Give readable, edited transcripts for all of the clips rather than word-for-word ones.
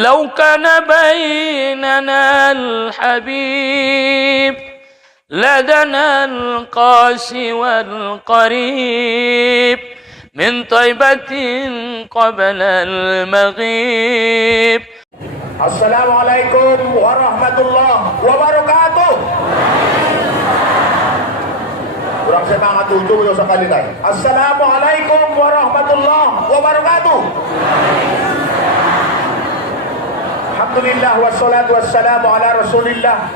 لو كان بيننا الحبيب لدنا القاسي والقريب من طيبة قبل المغيب. Assalamualaikum warahmatullahi wabarakatuh. Kurang semangat tujuh sa kalitan. Assalamualaikum warahmatullahi wabarakatuh. Alhamdulillah wassalatu wassalamu ala rasulillah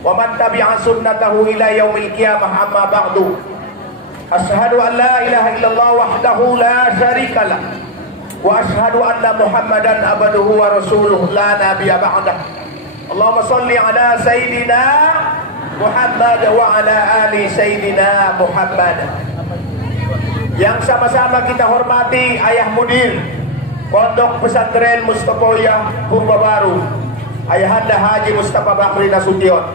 wa man tabi'a sunnatahu ila yaumil qiyamah, amma ba'du. Asyhadu an la ilaha illallah wahdahu la syarikalah wa asyhadu anna Muhammadan abduhu wa rasuluh la nabiyya ba'dah. Allahumma shalli ala sayyidina Muhammad wa ala ali sayyidina Muhammad. Yang sama-sama kita hormati Ayah Mudir Pondok Pesantren Mustafawiyah Purba Baru, Ayahanda Haji Mustafa Bakri Nasution.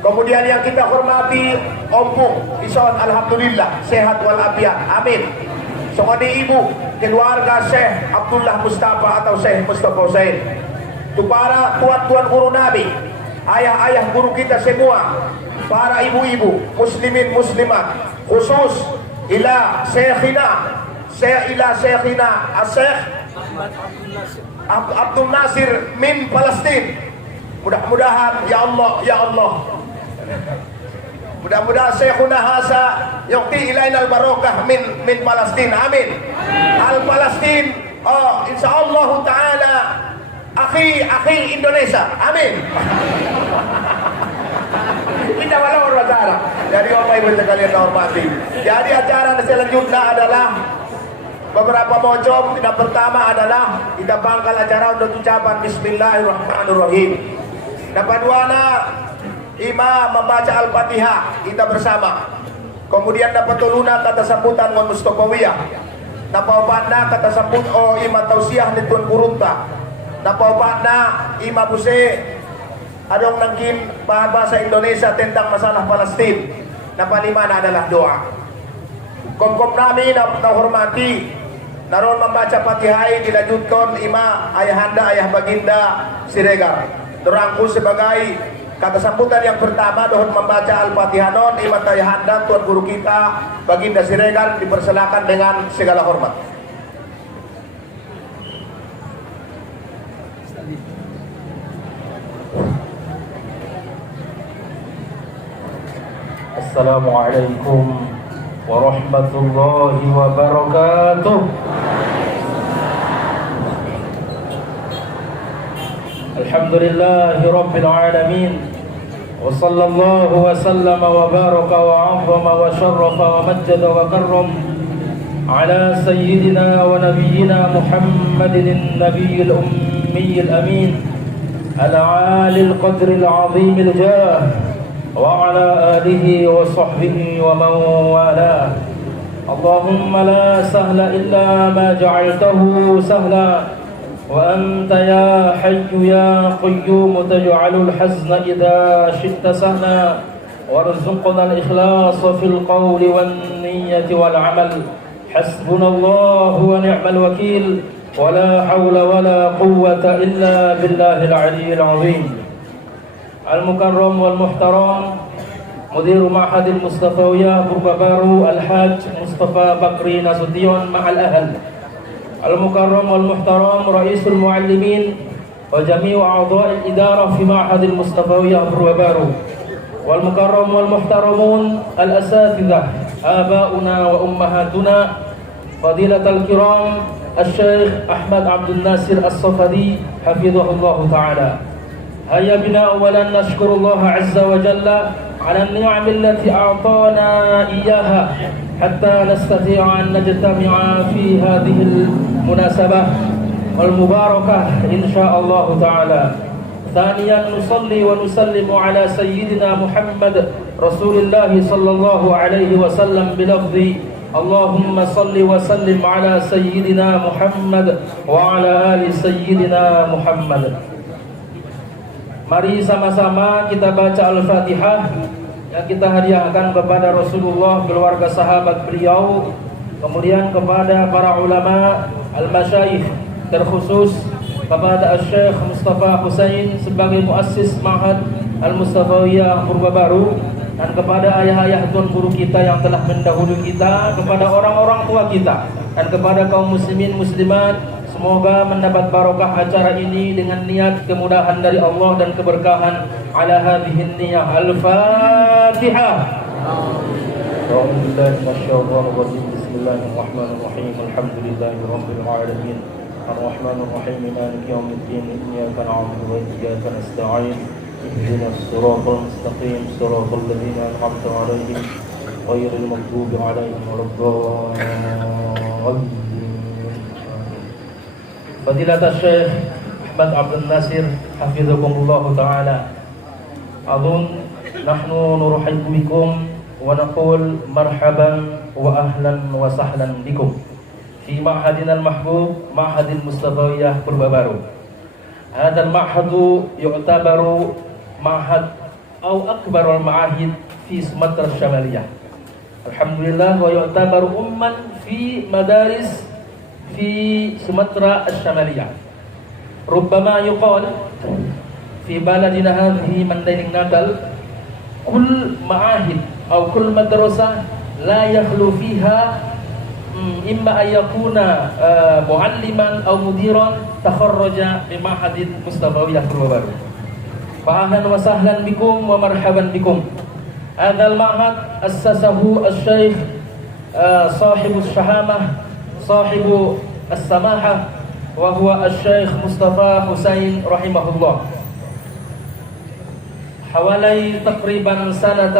Kemudian yang kita hormati Ompung Ison, alhamdulillah sehat walafiat, amin. Sokoni ibu keluarga Syekh Abdullah Mustafa atau Syekh Mustafa Hussein. Itu para tuan-tuan guru Nabi, ayah-ayah guru kita semua, para ibu-ibu muslimin muslimat, khusus ila Syekhina Syekh Abdul Nasir min Palestin. Mudah-mudahan ya Allah mudah-mudahan Syekhuna hasa yu'ti ilaina al-barakah min Palestin, amin. Al-Palestin, insyaallah taala akhi Indonesia, amin. Kita walawar wasara. Jadi Bapak Ibu sekalian hormati, jadi acara selanjutnya adalah beberapa mojom. Yang pertama adalah kita bangkal acara untuk ucapan Bismillahirrahmanirrahim. Dan paduana imam membaca Al-Fatihah kita bersama. Kemudian dapat tuluna kata sambutan ngon Mustafawiyah. Napaupana kata sambut imam tausiah ni Tuan Kurunta. Napaupana imam buse adong nangkin bahasa Indonesia tentang masalah Palestin. Napalimana adalah doa. Kom-kom nami na hormati naron membaca Fatihah dilanjutkan ima ayahanda ayah baginda Siregar. Dorangku sebagai kata sambutan yang pertama dohon membaca Al-Fatihah non ima ayahanda tuan guru kita baginda Siregar dipersilakan dengan segala hormat. Assalamualaikum warahmatullahi wabarakatuh. Alhamdulillahi rabbil alamin. Wa sallallahu wa sallama wa baraka wa 'azzama wa syarrafa wa majjada wa karram ala sayyidina wa nabiyyina Muhammadin nabiyil ummiyil amin al-'alil qadril 'azimil jah wa ala alihi wa sahbihi wa man wala. Allahumma la sahla illa ma ja'altahu sahla wa anta ya hayyu ya qayyum taj'alul hazna idha shi'ta sahla warzuqna al-ikhlas fil qawli wan niyyati wal 'amal. Hasbunallahu wa ni'mal wakeel wa la hawla wa la quwwata illa billahil 'aliyyil 'azim. Al-Mukarram wal Muhtaram Mudir Ma'hadil Mustafawiyah Purba Baru Al-Haj Mustafa Bakri Nasution ma'al ahl. Al-Mukarram wal Muhtaram Raisul Muallimin wa jami'u a'dha'il idarah fi Ma'hadil Mustafawiyah Purba Baru. Wal Mukarram wal Muhtaramun al-asatidhah aba'una wa ummahatuna fadilatal kiram Al-Syekh Ahmad Abdul Nasir As-Safadi hafizahullah ta'ala. هيا بنا أولا نشكر الله عز وجل على النعم التي أعطانا إياها حتى نستطيع أن نجتمع في هذه المناسبة المباركة إن شاء الله تعالى. ثانيا نصلي ونسلم على سيدنا محمد رسول الله صلى الله عليه وسلم بلفظ اللهم صل وسلم على سيدنا محمد وعلى آل سيدنا محمد. Mari sama-sama kita baca Al-Fatihah yang kita hadiahkan kepada Rasulullah, keluarga sahabat beliau, kemudian kepada para ulama, al-masyayikh, terkhusus kepada Syekh Mustafa Husain sebagai muassis Ma'had Al-Mustafawiyah Purbabaru, dan kepada ayah-ayah tuan guru kita yang telah mendahului kita, kepada orang-orang tua kita, dan kepada kaum muslimin muslimat. Semoga mendapat barokah acara ini dengan niat kemudahan dari Allah dan keberkahan. Ala hadhihi niyah. Al-Fatihah. Bismillahirrahmanirrahim. Alhamdulillahirabbil alamin. Ar-Rahmanir Rahim. Maliki yaumiddin. Iyyaka na'budu wa iyyaka nasta'in. Ihdinas siratal mustaqim. Siratal ladzina an'amta 'alaihim ghairil maghdubi 'alaihim waladdallin. Fadilat Syekh Ahmad Abdul Nasir Hafizakumullah Ta'ala. Adun nahnu nurhibu bikum wa naqul marhaban wa ahlan wa sahlan bikum fi ma'hadina al-mahbub Ma'hadil Mustafawiyah Purbabaru. Hadha al-ma'hadu yu'tabaru ma'had aw akbar al-ma'ahid fi Sumatera Syamaliyah. Alhamdulillah, wa yu'tabaru umman fi madaris في سمطرة الشمالية. ربما يقال في بلدنا هذه مندين نقل كل معاهد أو كل مدرسة لا يخلو فيها إما أن يكون معلما أو مديرا تخرج بمعهد مستفاوية Purbabaru. فأهلا وسهلا بكم ومرحبا بكم. هذا المعهد أسسه الشيخ صاحب الشهامة صاحب السماحة وهو الشيخ مصطفى حسين رحمه الله حوالي تقريبا سنة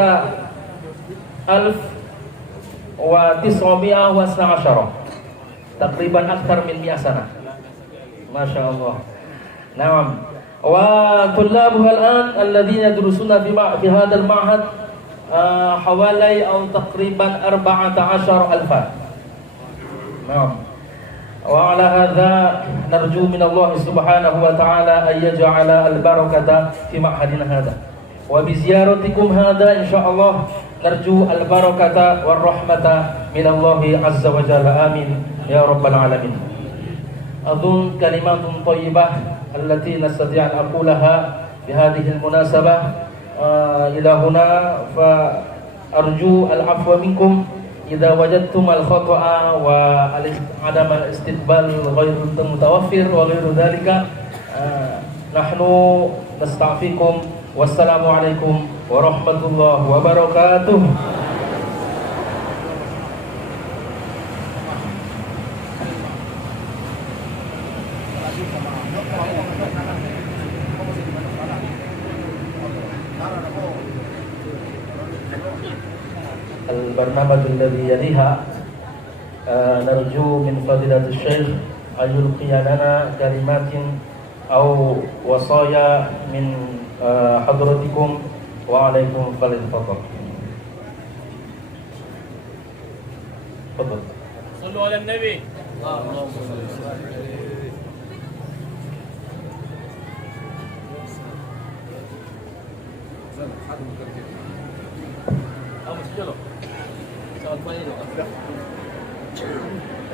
1912 تقريبا أكثر من 100 سنة ما شاء الله. نعم. وطلابها الآن الذين يدرسون في هذا المعهد حوالي أو تقريبا 14,000. نعم. وعلى هذا نرجو من الله سبحانه وتعالى أن يجعل البركة في معهدنا هذا، وبزيارتكم هذا إن شاء الله نرجو البركة والرحمة من الله عز وجل. آمين يا رب العالمين. أظن كلمات طيبة التي نستطيع أن أقولها في هذه المناسبة إلى هنا، فأرجو العفو منكم إذا وجدتم الخطأ وعدم الاستقبال غير متوفر وغير ذلك. نحن نستعفيكم والسلام عليكم ورحمة الله وبركاته. البرنامج الذي يليها نرجو من فضيلة الشيخ أن يلقي لنا كلمات أو وصايا من حضرتكم وعليكم فليتفضل. تفضل. صلوا على النبي.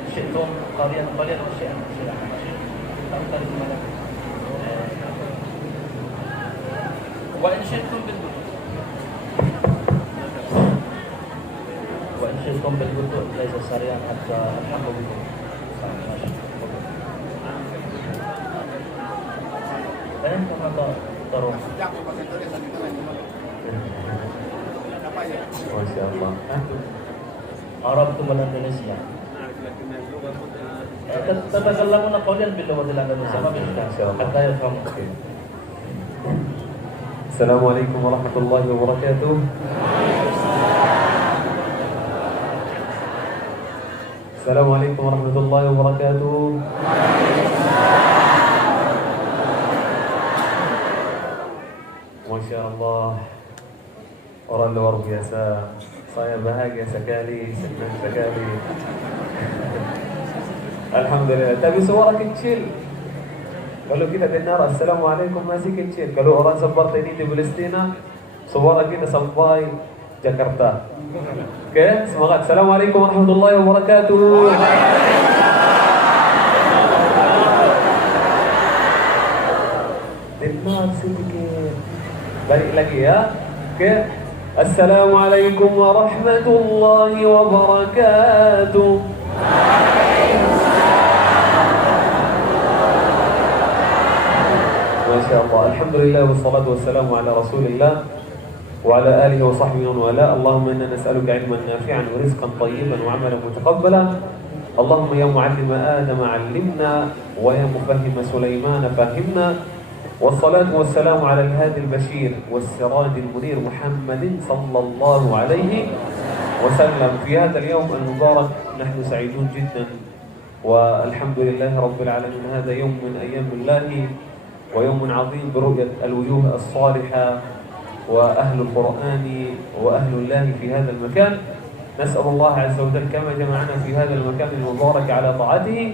شئتم قليلا قليلا وشيئا شيئا تختلف ماذا؟ وإن شئتم بالبدء وإن شئتم بالبدء ليس سريعا حتى ألحق بكم. Kalian kemana taruh? Masya Allah. Arab itu Indonesia. تتكلمون قليلا باللغة الأندلسية ما بإشكال حتى يفهموا. السلام عليكم ورحمة الله وبركاته. السلام عليكم ورحمة الله وبركاته. Masya Allah, orang luar biasa. Saya bahagia sekali, senang sekali. Alhamdulillah. Tapi suara kecil. Kalau kita dengar Assalamualaikum masih kecil. Kalau orang seperti ini di Palestina, suara kita sampai Jakarta. Oke, semangat. Assalamualaikum warahmatullahi wabarakatuh. Maaf sedikit. Balik lagi ya. Oke. Assalamualaikum warahmatullahi wabarakatuh. Masya Allah. Alhamdulillah wassalatu wassalamu ala rasulillah وعلى آله وصحبه ومن والاه. اللهم إنا نسألك علما نافعا ورزقا طيبا وعملا متقبلا. اللهم يا معلم آدم علمنا ويا مفهم سليمان فهمنا. والصلاة والسلام على الهادي البشير والسراج المنير محمد صلى الله عليه وسلم. في هذا اليوم المبارك نحن سعيدون جدا والحمد لله رب العالمين. هذا يوم من أيام الله ويوم عظيم برؤية الوجوه الصالحة وأهل القرآن وأهل الله في هذا المكان. نسأل الله عز وجل كما جمعنا في هذا المكان المبارك على طاعته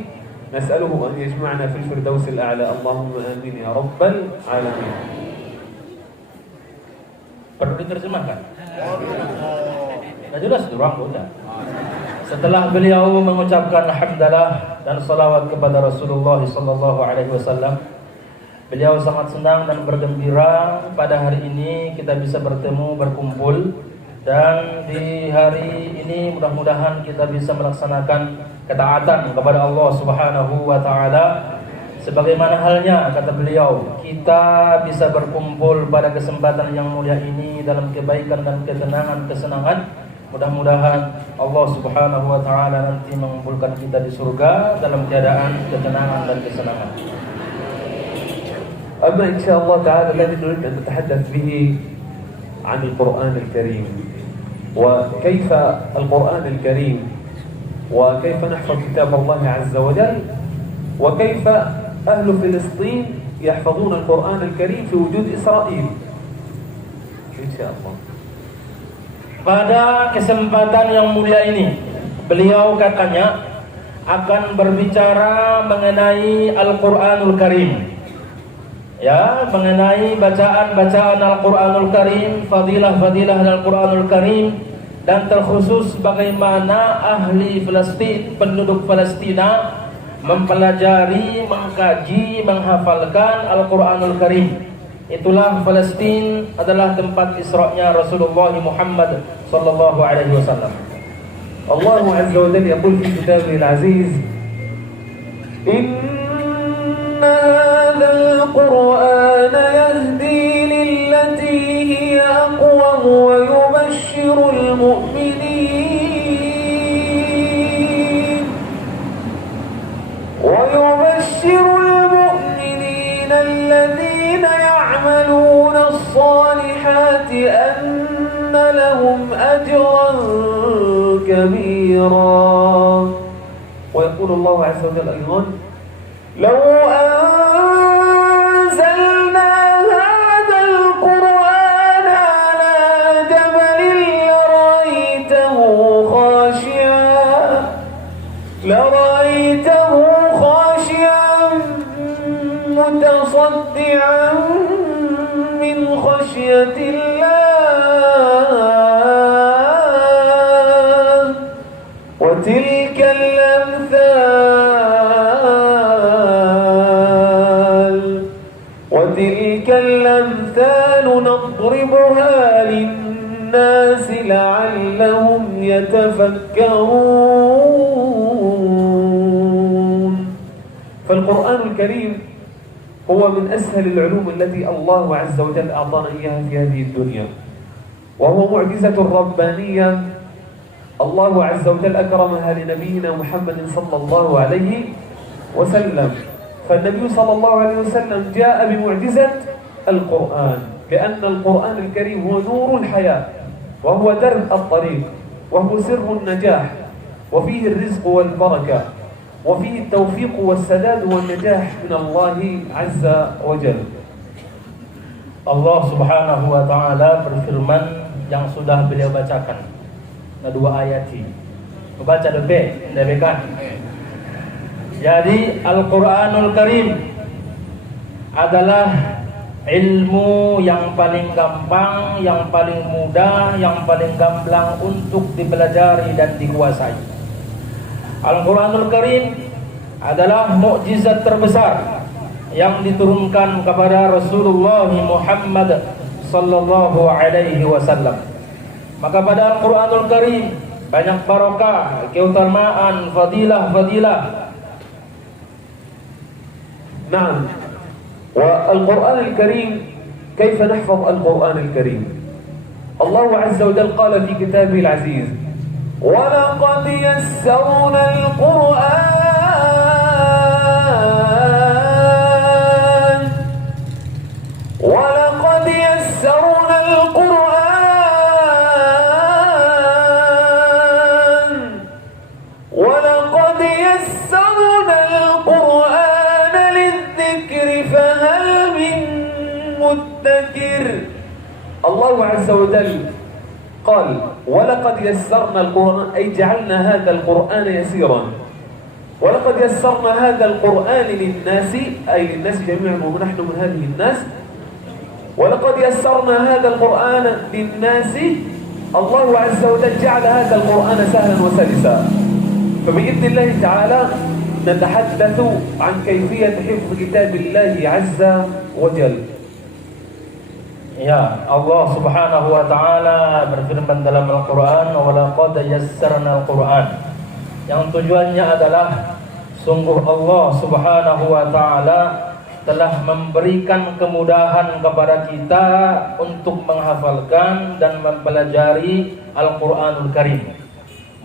نسأله أن يجمعنا في الفردوس الأعلى. اللهم آمين يا رب العالمين. Perlu diterjemahkan? Nah, jelas durang udah. Setelah beliau mengucapkan hamdalah dan salawat kepada Rasulullah sallallahu alaihi wasallam, beliau sangat senang dan bergembira pada hari ini kita bisa bertemu, berkumpul, dan di hari ini mudah-mudahan kita bisa melaksanakan ketaatan kepada Allah Subhanahu wa taala. Sebagaimana halnya kata beliau, kita bisa berkumpul pada kesempatan yang mulia ini dalam kebaikan dan ketenangan, kesenangan. Mudah-mudahan Allah Subhanahu wa taala nanti mengumpulkan kita di surga dalam keadaan ketenangan dan kesenangan. أما إن شاء الله تعالى الذي نريد أن نتحدث به عن القرآن الكريم وكيف القرآن الكريم وكيف نحفظ كتاب الله عز وجل وكيف أهل فلسطين يحفظون القرآن الكريم في وجود إسرائيل إن شاء الله. Pada kesempatan yang mulia ini, beliau katanya akan berbicara mengenai Al-Quranul Karim. Ya, mengenai bacaan-bacaan Al-Quranul Karim, fadilah-fadilah Al-Quranul Karim, dan terkhusus bagaimana ahli Palestin, penduduk Palestina mempelajari, mengkaji, menghafalkan Al-Quranul Karim. Itulah Palestin adalah tempat Isra'nya Rasulullah Muhammad sallallahu alaihi wasallam. Allah Azza wa Jalla yaqul fi kitabihil aziz, هذا القرآن يهدي للتي هي أقوم ويبشر المؤمنين الذين يعملون الصالحات أن لهم أجرا كبيرا. ويقول الله عز وجل أيضا لو أنزلنا هذا القرآن على جبل لرأيته خاشعا متصدعا من خشية الله. وتلك الأمثال نضربها للناس لعلهم يتفكرون. فالقرآن الكريم هو من أسهل العلوم التي الله عز وجل أعطانا إياها في هذه الدنيا، وهو معجزة ربانية الله عز وجل أكرمها لنبينا محمد صلى الله عليه وسلم. فالنبي صلى الله عليه وسلم جاء بمعجزة القرآن، لأن القرآن الكريم هو نور الحياة وهو درب الطريق وهو سر النجاح، وفيه الرزق والبركة وفيه التوفيق والسداد والنجاح من الله عز وجل. Allah Subhanahu wa taala berfirman yang sudah beliau bacakan. Nah, dua ayat ini. Membaca lebih, kan? Jadi Al-Quranul Karim adalah ilmu yang paling gampang, yang paling mudah, yang paling gamblang untuk dipelajari dan dikuasai. Al-Quranul Karim adalah mukjizat terbesar yang diturunkan kepada Rasulullah Muhammad sallallahu alaihi wasallam. Maka pada Al-Qur'anul Karim banyak barokah, keutamaan, fadilah. نعم. والقرآن الكريم كيف نحفظ القرآن الكريم؟ الله عز وجل قال في كتابه العزيز: ولقد يسرنا القرآن ولقد يسرنا القرآن ولقد يسرنا القرآن للذكر فهل من مدكر. الله عز وجل قال: ولقد يسرنا القرآن، أي جعلنا هذا القرآن يسيرا. ولقد يسرنا هذا القرآن للناس، أي للناس جميعا ونحن من هذه الناس. ولقد يسرنا هذا القرآن للناس، الله عز وجل جعل هذا القرآن سهلا وسلسا. فبإذن الله تعالى نتحدث عن كيفية حفظ كتاب الله عز وجل. Ya, Allah Subhanahu wa taala berfirman dalam Al-Qur'an, "Wa laqad yassarna al-Qur'an." Yang tujuannya adalah sungguh Allah Subhanahu wa taala telah memberikan kemudahan kepada kita untuk menghafalkan dan mempelajari Al-Qur'anul Karim.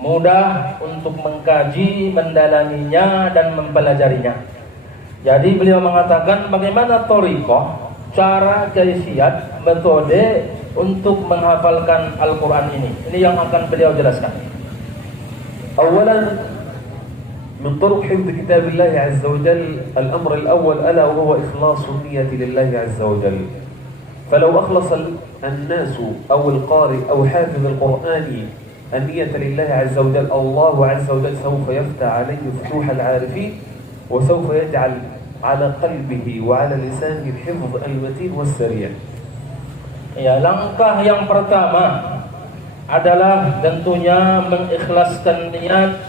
Mudah untuk mengkaji, mendalaminya dan mempelajarinya. Jadi beliau mengatakan bagaimana thariqah, cara, kaifiyat, metode untuk menghafalkan Al-Quran ini. Ini yang akan beliau jelaskan. أولا من طرق حفظ كتاب الله عز وجل الأمر الأول ألا وهو إخلاص النية لله عز وجل. فلو أخلص الناس أو القارئ أو حافظ القرآن النية لله عز وجل، الله عز وجل سوف يفتح عليه فتوح العارفين، وسوف يجعل على قلبه وعلى لسانه الحفظ المتين والسريع. Ya, langkah yang pertama adalah tentunya mengikhlaskan niat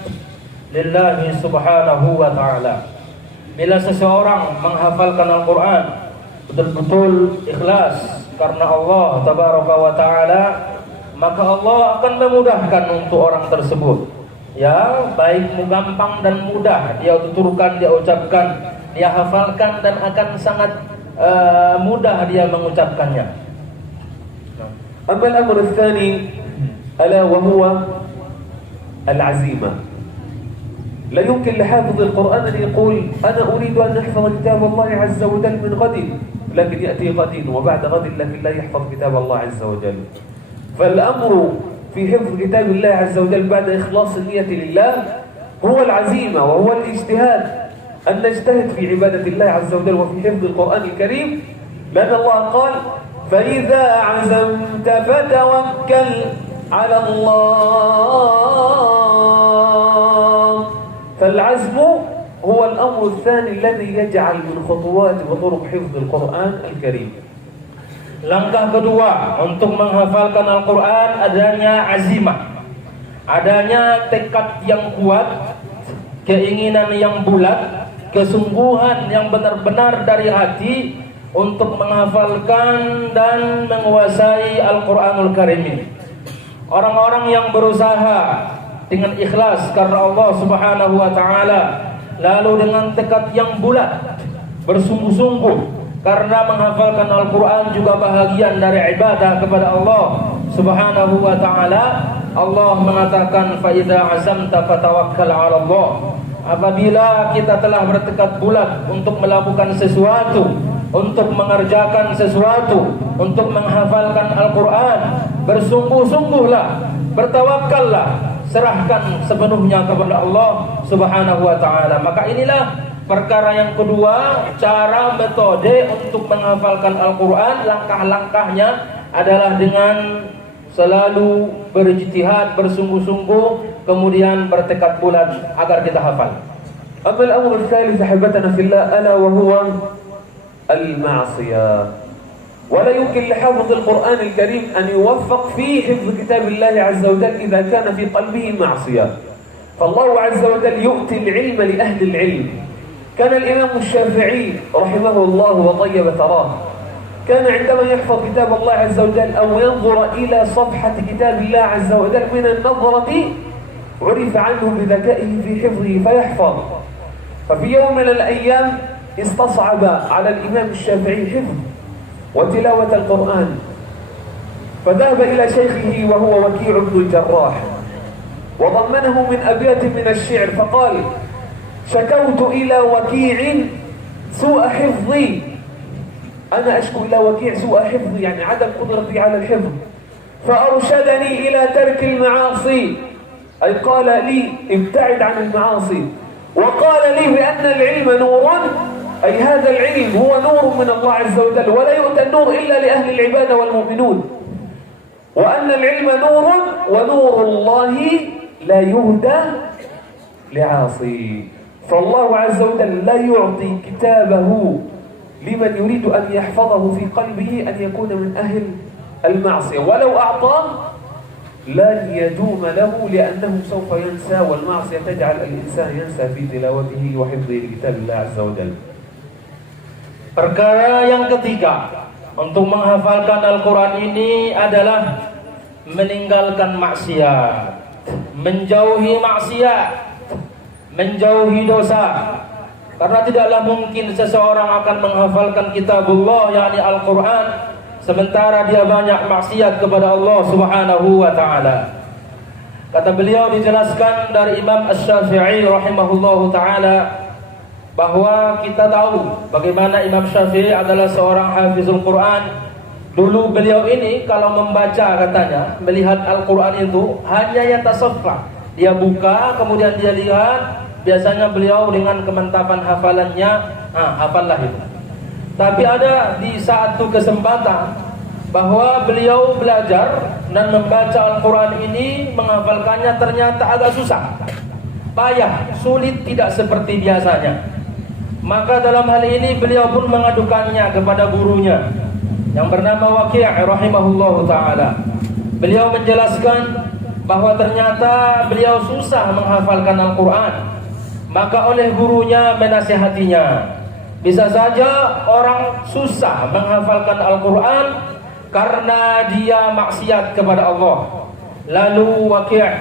lillahi subhanahu wa ta'ala. Bila seseorang menghafalkan Al-Quran betul-betul ikhlas karena Allah tabaraka wa ta'ala, maka Allah akan memudahkan untuk orang tersebut. Ya, baik gampang dan mudah dia tuturkan, dia ucapkan, dia hafalkan, dan akan sangat mudah dia mengucapkannya. أما الأمر الثاني ألا وهو العزيمة. لا يمكن لحافظ القرآن أن يقول أنا أريد أن أحفظ كتاب الله عز وجل من غد، لكن يأتي غد وبعد غد لكن لا يحفظ كتاب الله عز وجل. فالأمر في حفظ كتاب الله عز وجل بعد إخلاص النية لله هو العزيمة وهو الاجتهاد، أن نجتهد في عبادة الله عز وجل وفي حفظ القرآن الكريم، لأن الله قال: فإذا عزمت فتوكل على الله. فالعزم هو الأمر الثاني الذي يجعل من خطوات وطرق حفظ القرآن الكريم. Langkah kedua untuk menghafalkan Al-Quran adanya azimah, adanya tekad yang kuat, keinginan yang bulat, kesungguhan yang benar-benar dari hati untuk menghafalkan dan menguasai Al-Quranul Karim ini. Orang-orang yang berusaha dengan ikhlas karena Allah Subhanahu wa ta'ala, lalu dengan tekad yang bulat, bersungguh-sungguh karena menghafalkan Al-Quran juga bahagian dari ibadah kepada Allah Subhanahu wa ta'ala. Allah mengatakan, "Fa-idza 'azamta fatawakkal 'ala Allah." Apabila kita telah bertekad bulat untuk melakukan sesuatu, untuk mengerjakan sesuatu, untuk menghafalkan Al-Quran, bersungguh-sungguhlah, bertawakallah, serahkan sepenuhnya kepada Allah Subhanahu wa ta'ala. Maka inilah perkara yang kedua, cara metode untuk menghafalkan Al-Quran. Langkah-langkahnya adalah dengan selalu berijtihad, bersungguh-sungguh, kemudian bertekad bulat agar kita hafal. أما الأمر الثالث أحبتنا في الله ألا وهو المعصية. ولا يمكن لحافظ القرآن الكريم أن يوفق في حفظ كتاب الله عز وجل إذا كان في قلبه معصية. فالله عز وجل يؤتي العلم لأهل العلم، كان الإمام الشافعي رحمه الله وطيب ثراه كان عندما يحفظ كتاب الله عز وجل أو ينظر إلى صفحة كتاب الله عز وجل من النظرة عرف عنه بذكائه في حفظه فيحفظ. ففي يوم من الأيام استصعب على الإمام الشافعي حفظ وتلاوة القرآن، فذهب إلى شيخه وهو وكيع بن الجراح وضمنه من أبيات من الشعر فقال: شكوت إلى وكيع سوء حفظي، أنا أشكو إلى وكيع سوء حفظي يعني عدم قدرتي على الحفظ، فأرشدني إلى ترك المعاصي، أي قال لي ابتعد عن المعاصي، وقال لي بأن العلم نور، أي هذا العلم هو نور من الله عز وجل ولا يؤتى النور إلا لأهل العبادة والمؤمنون، وأن العلم نور ونور الله لا يهدى لعاصي. فالله عز وجل لا يعطي كتابه لمن يريد أن يحفظه في قلبه أن يكون من أهل المعصية، ولو أعطاه لن يدوم له لأنه سوف ينسى، والمعصية تجعل الإنسان ينسى في تلاوته وحفظه لكتاب الله عز وجل. Perkara yang ketiga untuk menghafalkan Al-Quran ini adalah meninggalkan maksiat, menjauhi maksiat, menjauhi dosa. Karena tidaklah mungkin seseorang akan menghafalkan kitabullah yakni Al-Quran sementara dia banyak maksiat kepada Allah Subhanahu wa taala. Kata beliau dijelaskan dari Imam Asy-Syafi'i rahimahullahu taala bahwa kita tahu bagaimana Imam Syafi'i adalah seorang hafizul Quran. Dulu beliau ini kalau membaca katanya, melihat Al-Quran itu hanya yatasaffa. Dia buka kemudian dia lihat, biasanya beliau dengan kemantapan hafalannya, hafallah itu. Tapi ada di satu kesempatan bahwa beliau belajar dan membaca Al-Quran ini, menghafalkannya ternyata agak susah, payah, sulit, tidak seperti biasanya. Maka dalam hal ini beliau pun mengadukannya kepada gurunya yang bernama Waki' rahimahullahu taala. Beliau menjelaskan bahwa ternyata beliau susah menghafalkan Al-Quran. Maka oleh gurunya menasihatinya, bisa saja orang susah menghafalkan Al-Quran karena dia maksiat kepada Allah. Lalu Waki',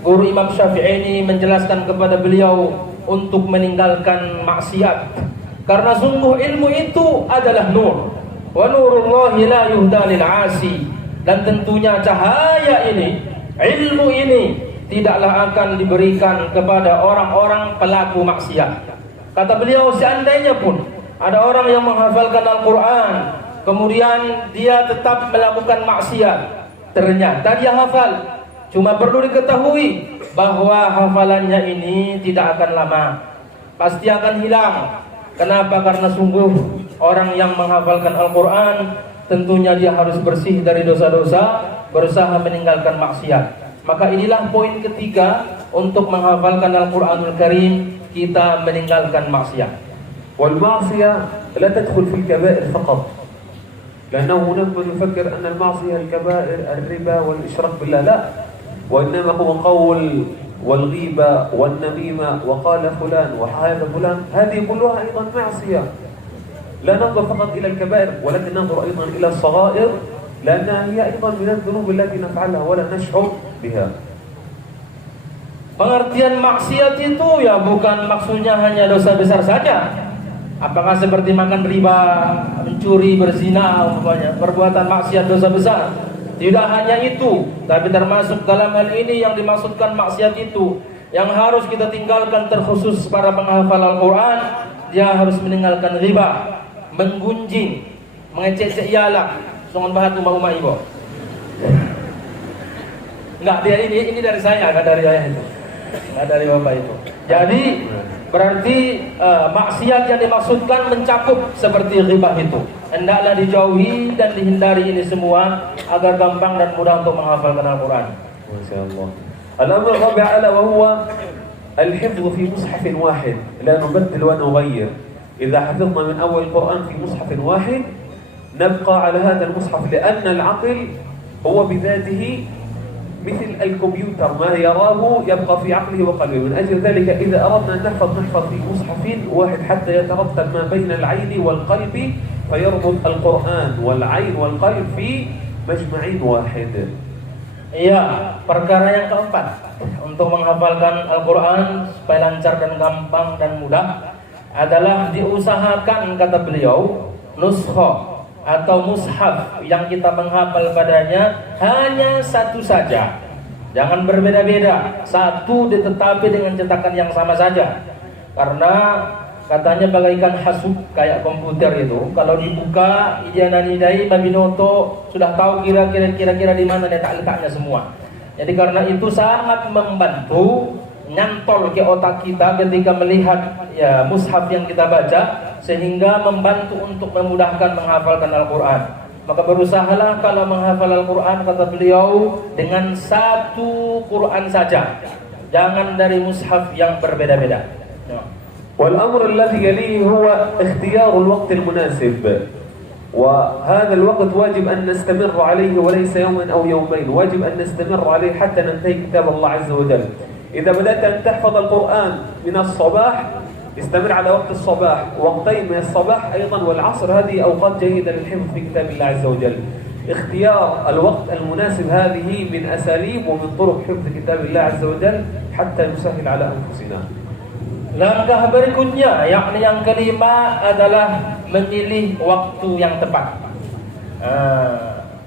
guru Imam Syafi'i ini menjelaskan kepada beliau untuk meninggalkan maksiat, karena sungguh ilmu itu adalah nur, wa nurullahi la yuhda lil 'asi, dan tentunya cahaya ini, ilmu ini tidaklah akan diberikan kepada orang-orang pelaku maksiat. Kata beliau, seandainya pun ada orang yang menghafalkan Al-Quran kemudian dia tetap melakukan maksiat, ternyata dia hafal, cuma perlu diketahui bahwa hafalannya ini tidak akan lama, pasti akan hilang. Kenapa? Karena sungguh orang yang menghafalkan Al-Quran tentunya dia harus bersih dari dosa-dosa, berusaha meninggalkan maksiat. Maka inilah poin ketiga untuk menghafalkan Al-Quranul Karim, kita meninggalkan maksiat. والمعصية لا تدخل في الكبائر فقط، لأنه هناك من يفكر أن المعصية الكبائر الربا والإشراك بالله، لا، وإنما هو قول والغيبة والنميمة وقال فلان وهذا فلان، هذه كلها أيضا معصية. لا ننظر فقط إلى الكبائر ولكن ننظر أيضا إلى الصغائر، لأنها هي أيضا من الذنوب التي نفعلها ولا نشعر بها. Pengertian maksiat itu ya bukan maksudnya hanya dosa besar saja. Apakah seperti makan riba, mencuri, berzina, umpamanya, perbuatan maksiat dosa besar? Tidak hanya itu, tapi termasuk dalam hal ini yang dimaksudkan maksiat itu yang harus kita tinggalkan, terkhusus para penghafal Al-Quran, dia harus meninggalkan riba, menggunjing, mengecek-cek ialah, songon bahat umah-umah ibu. Enggak, dia ini dari saya, enggak dari ayah itu, enggak dari bapak itu. Jadi berarti maksiat yang dimaksudkan mencakup seperti riba itu. Hendaklah dijauhi dan dihindari ini semua agar gampang dan mudah untuk menghafalkan Al-Quran. Masyaallah. الأمر الرابع ألا وهو الحفظ في مصحف واحد، لا نبدل ونغير. إذا حفظنا من أول القرآن في مصحف واحد نبقى على هذا المصحف، لأن العقل هو بذاته مثل الكمبيوتر ما يراه يبقى في عقله وقلبه. من أجل ذلك إذا أردنا أن نحفظ في مصحف واحد حتى يترتب ما بين العين والقلب فيربط القرآن والعين والقلب في مجمع واحد. Iya, perkara yang keempat untuk menghafalkan Al-Quran supaya lancar dan gampang dan mudah adalah diusahakan, kata beliau, nuskhoh atau mushaf yang kita menghafal padanya hanya satu saja. Jangan berbeda-beda, satu ditetapi dengan cetakan yang sama saja. Karena katanya bagaikan hasub, kayak komputer itu, kalau dibuka ijananidai mabinoto sudah tahu kira-kira di mana letaknya semua. Jadi karena itu sangat membantu nyantol ke otak kita ketika melihat ya mushaf yang kita baca, sehingga membantu untuk memudahkan menghafalkan Al-Quran. Maka berusahalah kalau menghafal Al-Quran, kata beliau, dengan satu Quran saja, jangan dari mushaf yang berbeda-beda. والأمر الذي يليه هو اختيار الوقت المناسب، وهذا الوقت واجب أن نستمر عليه وليس يوما أو يومين، واجب أن نستمر عليه حتى ننتهي كتاب الله عز وجل. إذا بدأت أن تحفظ القرآن من الصباح استمر على وقت الصباح، وقتين من الصباح أيضا والعصر، هذه أوقات جيدة للحفظ في كتاب الله عز وجل. اختيار الوقت المناسب هذه من أساليب ومن طرق حفظ كتاب الله عز وجل حتى نسهل على أنفسنا. Langkah berikutnya, yakni yang kelima, adalah memilih waktu yang tepat.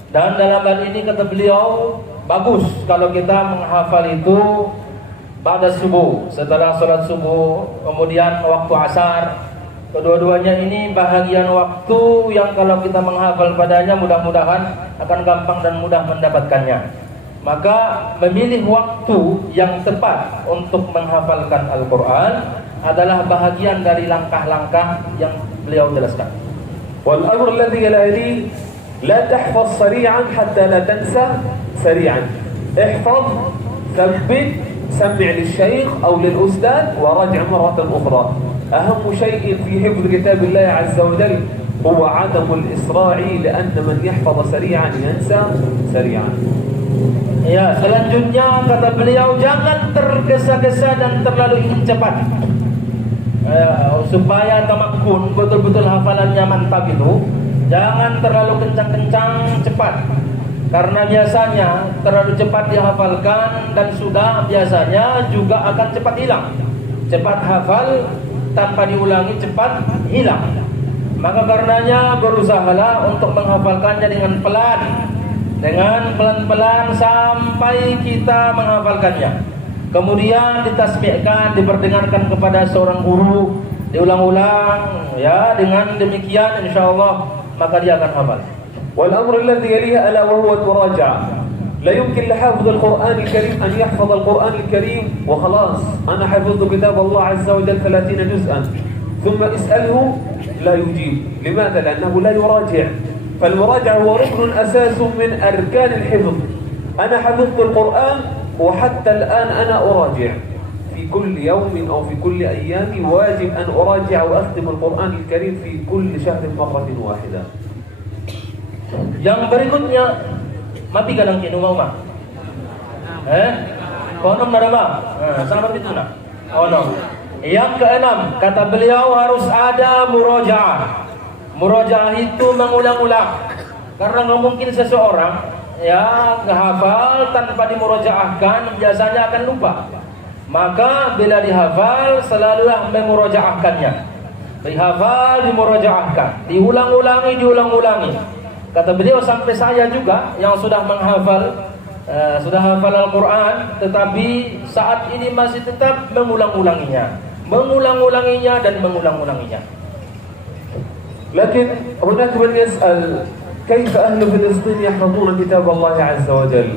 Dan dalam hal ini kata beliau, bagus kalau kita menghafal itu pada subuh, setelah sholat subuh, kemudian waktu asar. Kedua-duanya ini bahagian waktu yang kalau kita menghafal padanya mudah-mudahan akan gampang dan mudah mendapatkannya. Maka memilih waktu yang tepat untuk menghafalkan Al-Quran adalah bahagian dari langkah-langkah yang beliau jelaskan. والأمر الذي يليه لا تحفظ سريعا حتى لا تنسى سريعا. احفظ، ثبت، سمع للشيخ أو للأستاذ وراجع مرة أخرى. أهم شيء في حفظ كتاب الله عز وجل هو عدم الإسراع، لأن من يحفظ سريعا ينسى سريعا. Ya, selanjutnya kata beliau, jangan tergesa-gesa dan terlalu ingin cepat. Supaya tamakun, betul-betul hafalannya mantap itu, jangan terlalu kencang-kencang cepat. Karena biasanya terlalu cepat dihafalkan dan sudah biasanya juga akan cepat hilang. Cepat hafal tanpa diulangi cepat hilang. Maka karenanya berusahalah untuk menghafalkannya dengan pelan-pelan sampai kita menghafalkannya. Kemudian ditasbihkan, diperdengarkan kepada seorang guru, diulang-ulang, ya, dengan demikian insyaallah maka dia akan hafal. والأمر الذي يليه ألا وهو المراجعة. لا يمكن لحافظ القرآن الكريم أن يحفظ القرآن الكريم وخلاص أنا حفظت كتاب الله عز وجل 30 جزءا ثم اسأله لا يجيب. لماذا؟ لأنه لا يراجع. فالمراجعة هو ركن أساس من أركان الحفظ. أنا حفظت القرآن وحتى الآن أنا أراجع في كل يوم أو في كل أيام، واجب أن أراجع وأختم القرآن الكريم في كل شهر مرة واحدة. Yang berikutnya, mati kadang kinu mau mah. Konom narama. Sama itu nak. Konom. Yang keenam, kata beliau harus ada murojaah. Murojaah itu mengulang-ulang. Karena nggak mungkin seseorang ya ngehafal tanpa dimurojaahkan, biasanya akan lupa. Maka bila dihafal selalulah memurojaahkannya. Dihafal, dimurojaahkan, diulang-ulangi. Kata beliau sampai saya juga yang sudah menghafal, sudah hafal Al-Quran, tetapi saat ini masih tetap mengulang-ulanginya dan mengulang-ulanginya. لكن هناك من يسأل كيف أهل فلسطين يحفظون كتاب الله عز وجل؟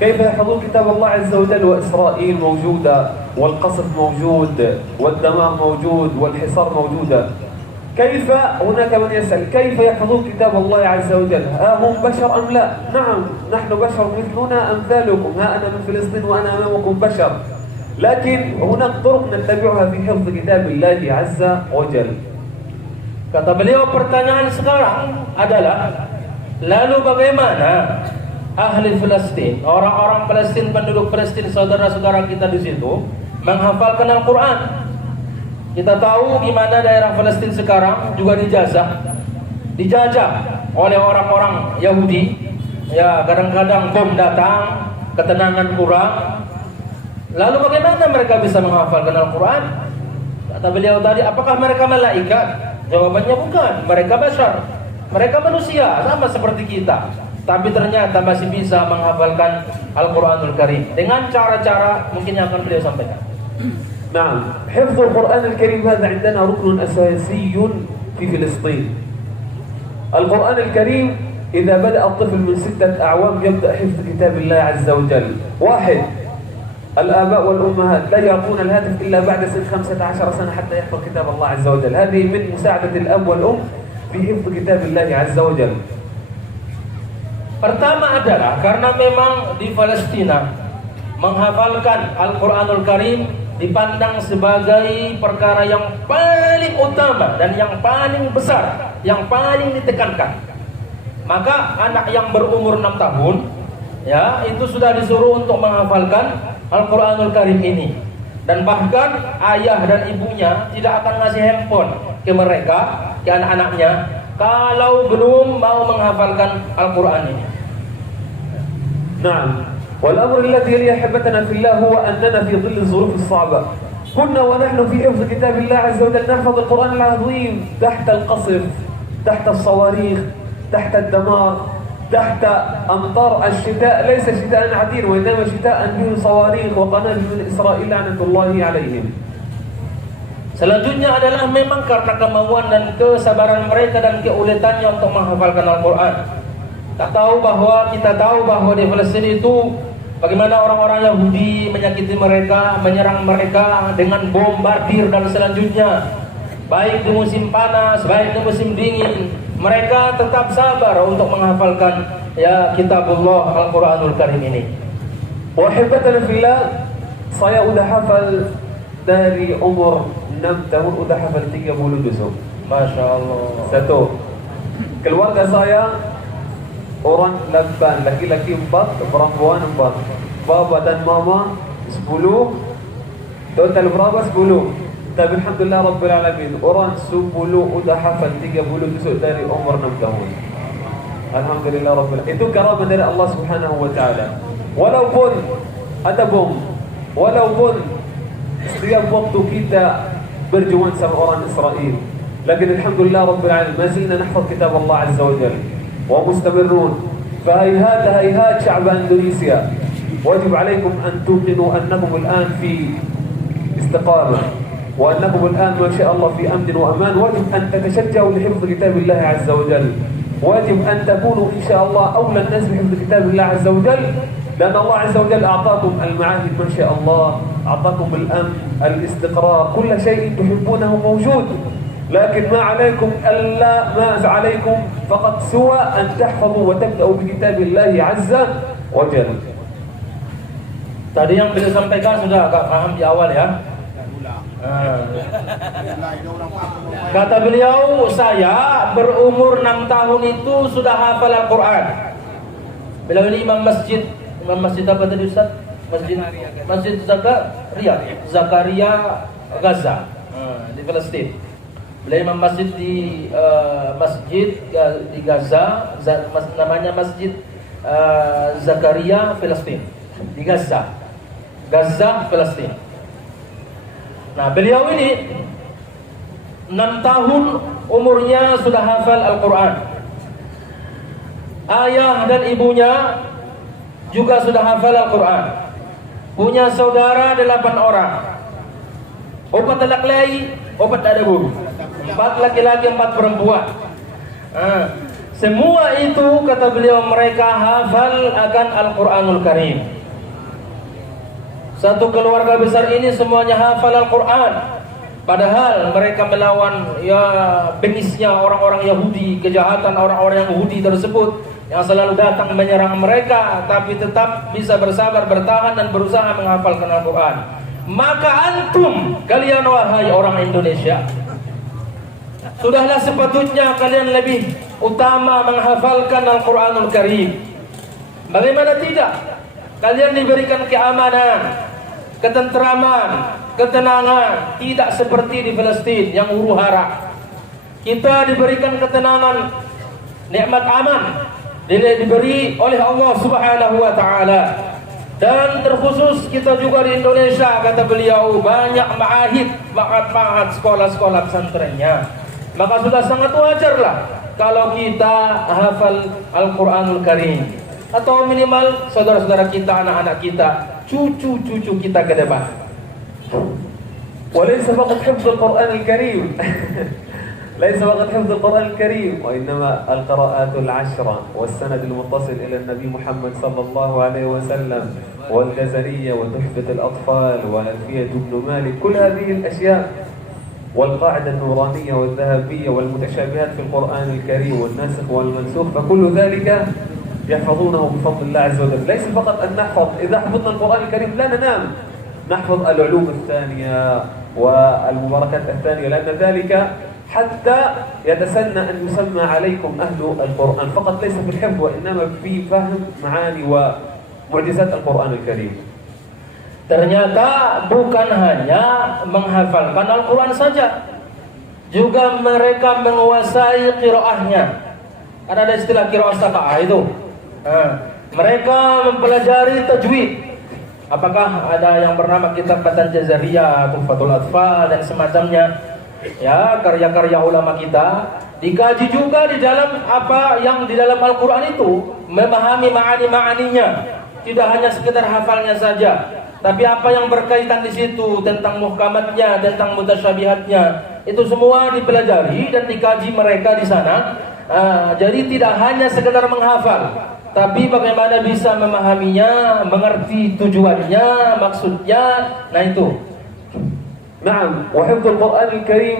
كيف يحفظون كتاب الله عز وجل وإسرائيل موجودة والقصف موجود والدمار موجود والحصار موجودة؟ كيف هناك من يسأل كيف يحفظون كتاب الله عز وجل؟ هم بشر أم لا؟ نعم، نحن بشر مثلنا أمثالكم، ها أنا من فلسطين وأنا أمامكم بشر، لكن هناك طرق نتبعها في حفظ كتاب الله عز وجل. Kata beliau, pertanyaan sekarang adalah lalu bagaimana ahli Palestina, orang-orang Palestina, penduduk Palestina, saudara-saudara kita di situ menghafalkan Al-Quran. Kita tahu gimana daerah Palestina sekarang juga dijajah oleh orang-orang Yahudi. Ya, kadang-kadang bom datang, ketenangan kurang. Lalu bagaimana mereka bisa menghafalkan Al-Quran? Kata beliau tadi, apakah mereka malaikat? Jawabannya bukan, mereka bashar, mereka manusia, sama seperti kita. Tapi ternyata masih bisa menghafalkan Al-Quranul Karim dengan cara-cara mungkin yang akan beliau sampaikan. نعم، حفظ القرآن الكريم هذا عندنا ركن أساسي في فلسطين. القرآن الكريم إذا بدأ الطفل من 6 أعوام يبدأ حفظ كتاب الله عز وجل. واحد، الآباء والأمهات لا يعطون الهاتف إلا بعد سن 15 سنة حتى يحفظ كتاب الله عز وجل. هذه من مساعدة الأب والأم في حفظ كتاب الله عز وجل. Pertama adalah karena memang di Palestina menghafalkan Al-Quranul Karim dipandang sebagai perkara yang paling utama dan yang paling besar, yang paling ditekankan. Maka anak yang berumur 6 tahun ya itu sudah disuruh untuk menghafalkan Al-Quranul Karim ini. Dan bahkan ayah dan ibunya tidak akan ngasih handphone ke mereka, ke anak-anaknya, kalau belum mau menghafalkan Al-Quran ini. نعم، والأمر الذي يلي أحبتنا في الله هو أننا في ظل الظروف الصعبة كنا ونحن في حفظ كتاب الله عز وجل نحفظ القرآن العظيم تحت القصف، تحت الصواريخ، تحت الدمار، تحت أمطار الشتاء، ليس شتاء عديد وإنما شتاء به صواريخ وقنابل من إسرائيل لعنة الله عليهم. Selanjutnya adalah memang karena kemauan dan kesabaran mereka dan keuletannya untuk menghafalkan Al-Quran. Kita tahu bahwa di Palestina itu bagaimana orang-orang Yahudi menyakiti mereka, menyerang mereka dengan bombardir dan selanjutnya. Baik di musim panas, baik di musim dingin, mereka tetap sabar untuk menghafalkan ya kitabullah Al-Quranul Karim ini. وأحبتنا في الله, saya udah hafal dari umur 6 tahun udah hafal 30 juz. Masya Allah. Satu, keluarga saya orang laban, laki-laki 4, perempuan 4. Bapa dan mama 10, total berapa? 10. Tapi alhamdulillah Rabbil Alamin, orang 10 udah hafal 30 juz dari umur 6 tahun. Alhamdulillah Rabbil Alamin. Itu karamah dari Allah Subhanahu wa taala. Walaupun ada bom, walaupun setiap waktu kita berjuang sama orang Israel, lakin alhamdulillah Rabbil Alamin mazilna nahfaz kitab Allah Azza wa Jalla ومستمرون. فهيهات شعب اندونيسيا واجب عليكم ان توقنوا انكم الان في استقامه وانكم الان ما شاء الله في امن وامان. واجب ان تتشجعوا لحفظ كتاب الله عز وجل. واجب ان تكونوا ان شاء الله اولى الناس بحفظ كتاب الله عز وجل، لان الله عز وجل اعطاكم المعاهد ما شاء الله، اعطاكم الامن، الاستقرار، كل شيء تحبونه موجود. لكن ما عليكم فقط سوى أن تحفظوا وتبدأوا بكتاب الله عز وجل. Tadi yang beliau sampaikan sudah agak paham di awal ya. Kata beliau, saya berumur 6 tahun itu sudah hafal Al-Quran. Beliau ini imam masjid apa tadi Ustaz? Masjid Zakaria Gaza di Palestina. Beliau imam masjid di di Gaza, namanya Masjid Zakaria Palestina di Gaza, Palestina. Nah, beliau ini 6 tahun umurnya sudah hafal Al-Quran. Ayah dan ibunya juga sudah hafal Al-Quran. Punya saudara 8 orang. 4 laki-laki, 4 ada guru. 4 laki-laki, 4 perempuan. Semua itu kata beliau mereka hafal akan Al-Quranul Karim. Satu keluarga besar ini semuanya hafal Al-Quran. Padahal mereka melawan ya bengisnya orang-orang Yahudi, kejahatan orang-orang Yahudi tersebut yang selalu datang menyerang mereka, tapi tetap bisa bersabar, bertahan dan berusaha menghafalkan Al-Quran. Maka antum, kalian wahai orang Indonesia, sudahlah sepatutnya kalian lebih utama menghafalkan Al-Quranul Karim. Bagaimana tidak? Kalian diberikan keamanan, ketenteraman, ketenangan, tidak seperti di Palestina yang huru-hara. Kita diberikan ketenangan, nikmat aman diberi oleh Allah Subhanahu wa taala. Dan terkhusus kita juga di Indonesia, kata beliau, banyak ma'ahad, sekolah-sekolah pesantrennya. Maka sudah sangat wajarlah kalau kita hafal Al-Quranul Karim, atau minimal saudara-saudara kita, anak-anak kita, cucu-cucu kita ke depan. وليس فقط حفظ القرآن الكريم ليس فقط حفظ القرآن الكريم، وإنما القراءات العشرة والسند المتصل إلى النبي محمد صلى الله عليه وسلم والجزرية وتحفة الأطفال وألفية ابن مالك، كل هذه الأشياء والقاعدة النورانية والذهبية والمتشابهات في القرآن الكريم والناسخ والمنسوخ، فكل ذلك يحفظونه بفضل الله عز وجل. ليس فقط أن نحفظ، إذا حفظنا القرآن الكريم لا ننام، نحفظ العلوم الثانية والمباركات الثانية، لأن ذلك حتى يتسنى أن يسمى عليكم أهل القرآن، فقط ليس في الحفظ وإنما في فهم معاني ومعجزات القرآن الكريم. Ternyata bukan hanya menghafalkan Al-Quran saja, juga mereka menguasai qiraahnya. Ada istilah qiraah sab'ah itu. Mereka mempelajari tajwid. Apakah ada yang bernama kitab Batan Jazariyah, Tuhfatul Atfal dan semacamnya? Ya, karya-karya ulama kita dikaji juga di dalam apa yang di dalam Al-Quran itu, memahami ma'ani-ma'aninya, tidak hanya sekedar hafalnya saja, tapi apa yang berkaitan di situ tentang muhkamatnya, tentang mutasyabihatnya, itu semua dipelajari dan dikaji mereka di sana. Jadi tidak hanya sekedar menghafal, tapi bagaimana bisa memahaminya, mengerti tujuannya, maksudnya. Nah itu. نعم، وحفظ القرآن الكريم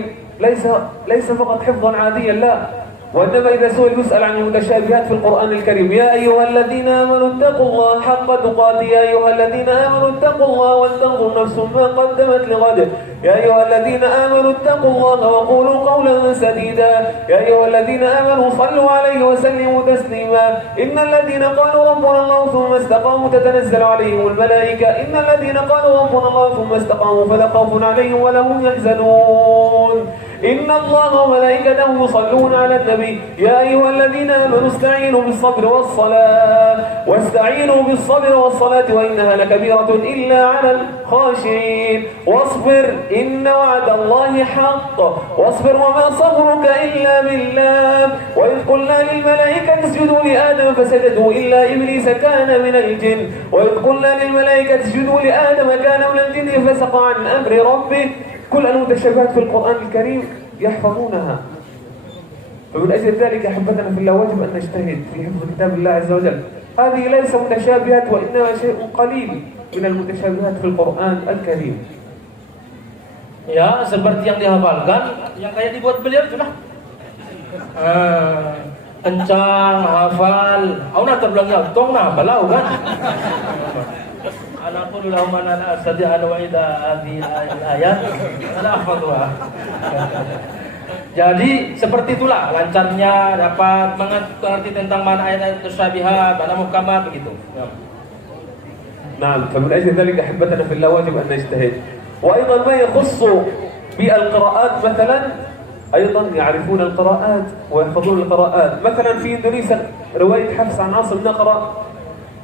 ليس فقط حفظا عاديا، لا، وإنما إذا سئل يسأل عن المتشابهات في القرآن الكريم. يا أيها الذين آمنوا اتقوا الله حق تقاته، يا أيها الذين آمنوا اتقوا الله ولتنظر نفس ما قدمت لغد، يا أيها الذين آمنوا اتقوا الله وقولوا قولا سديدا، يا أيها الذين آمنوا صلوا عليه وسلموا تسليما، إن الذين قالوا ربنا الله ثم استقاموا تتنزل عليهم الملائكة، إن الذين قالوا ربنا الله ثم استقاموا فلا خوف عليهم ولا هم يحزنون، إن الله وملائكته يصلون على النبي، يا أيها الذين آمنوا استعينوا بالصبر والصلاة، واستعينوا بالصبر والصلاة وإنها لكبيرة إلا على الخاشعين، واصبر إن وعد الله حق، واصبر وما صبرك إلا بالله، وإذ قلنا للملائكة اسجدوا لآدم فسجدوا إلا إبليس كان من الجن، وإذ قلنا للملائكة اسجدوا لآدم كان من الجن فسق عن أمر ربه. كل المتشابهات في القرآن الكريم يحفظونها. فمن أجل ذلك أحبتنا في الله واجب أن نجتهد في حفظ كتاب الله عز وجل. هذه ليس متشابهات وإنما شيء قليل من المتشابهات في القرآن الكريم. Ya, seperti yang dihafalkan, yang kayak dibuat beliau sudah kencang, hafal. Auna terbilangnya tong nah balau kan. Anaqulu lahum ana astadi'u wa idza hadhihi al-ayat ana ahfadhuha. Jadi seperti itulah lancarnya dapat mengerti tentang mana ayat-ayat mutasyabihat, mana muhkamat begitu. نعم، فمن أجل ذلك أحبتنا في الله واجب أن نجتهد. وأيضا ما يخص بالقراءات مثلا، أيضا يعرفون القراءات ويحفظون القراءات. مثلا في إندونيسيا رواية حفص عن عاصم نقرأ: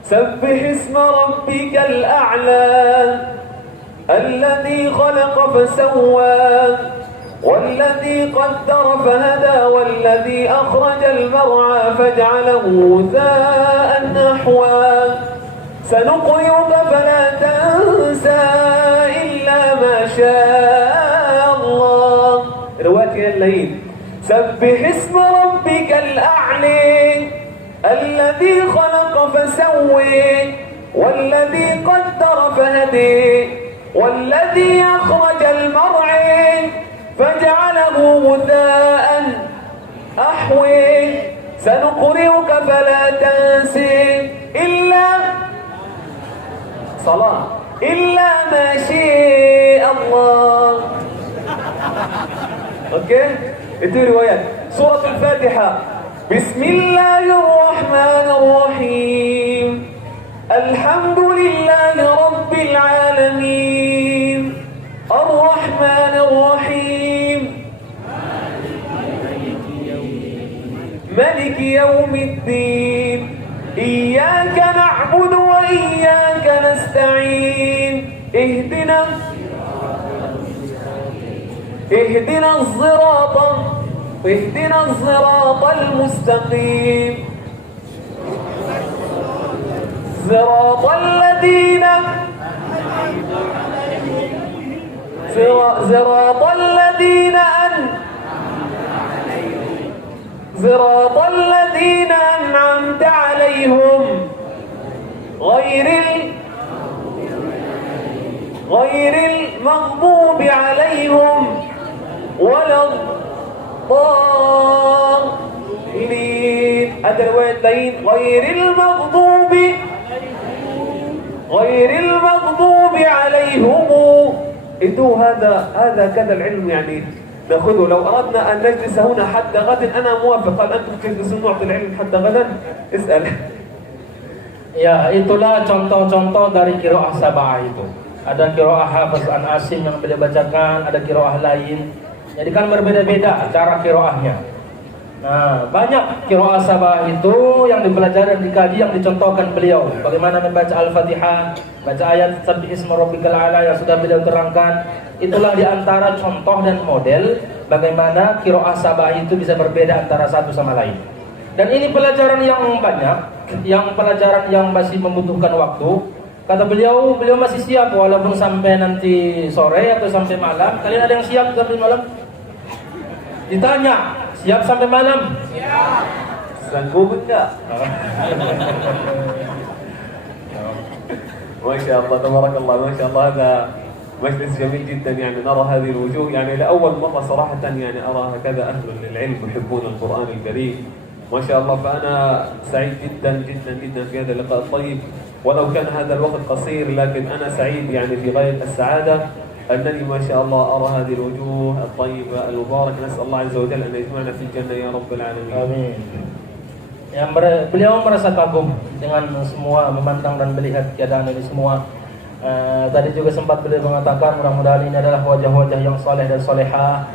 سبح اسم ربك الأعلى الذي خلق فسوى والذي قدر فهدى والذي أخرج المرعى فجعله غثاء نحوا سنقرئك فلا تنسى إلا ما شاء الله. رواية الليل: سبح اسم ربك الأعلى الذي خلق فسوى والذي قدر فهدي والذي أخرج المرعى فجعله غثاء أحوي سنقرئك فلا تنسى إلا ما شاء الله. Oke, itu riwayat surah Al-Fatihah. Bismillahirrahmanirrahim. الحمد لله رب العالمين الرحمن الرحيم ملك يوم الدين إياك نعبد وإياك نستعين اهدنا الصراط المستقيم صراط الذين أنعمت عليهم غير المغضوب عليهم ولا الضالين. هذا الروايتين غير المغضوب عليهم. إنه هذا كذا العلم يعني نأخذه. لو أردنا أن نجلس هنا حتى غد أنا موافق. قال أنتم تجلسون نعطي العلم حتى غدا اسأل. Ya, itulah contoh-contoh dari qiraah sab'ah itu. Ada qiraah Hafiz an Asim yang beliau bacakan, ada qiraah lain. Jadi kan berbeda-beda cara qiraahnya. Nah, banyak qiraah sab'ah itu yang dipelajari dan dikaji, yang dicontohkan beliau. Bagaimana membaca Al-Fatihah, baca ayat Sabbih isma rabbikal a'la yang sudah beliau terangkan. Itulah diantara contoh dan model bagaimana qiraah sab'ah itu bisa berbeda antara satu sama lain. Dan ini pelajaran yang banyak, pelajaran yang masih membutuhkan waktu. Kata beliau masih siap walaupun sampai nanti sore atau sampai malam. Kalian ada yang siap sampai malam? Ditanya, siap sampai malam? Siap. Sanggup enggak? ما شاء الله تبارك الله ما شاء الله. هذا مجلس جميل جدا يعني نرى هذه الوجوه يعني لأول مرة صراحة يعني أرى هكذا أهل للعلم يحبون القرآن الكريم ما شاء الله. فأنا سعيد جدا جدا جدا في هذا اللقاء الطيب ولو كان هذا الوقت قصير لكن أنا سعيد يعني في غاية السعادة أنني ما شاء الله أرى هذه الوجوه الطيبة المباركة. نسأل الله عز وجل أن يجمعنا في الجنة يا رب العالمين. آمين. Yang beliau merasa kagum dengan semua memandang dan melihat keadaan ini semua. Tadi juga sempat beliau mengatakan mudah-mudahan ini adalah wajah-wajah yang saleh dan salehah.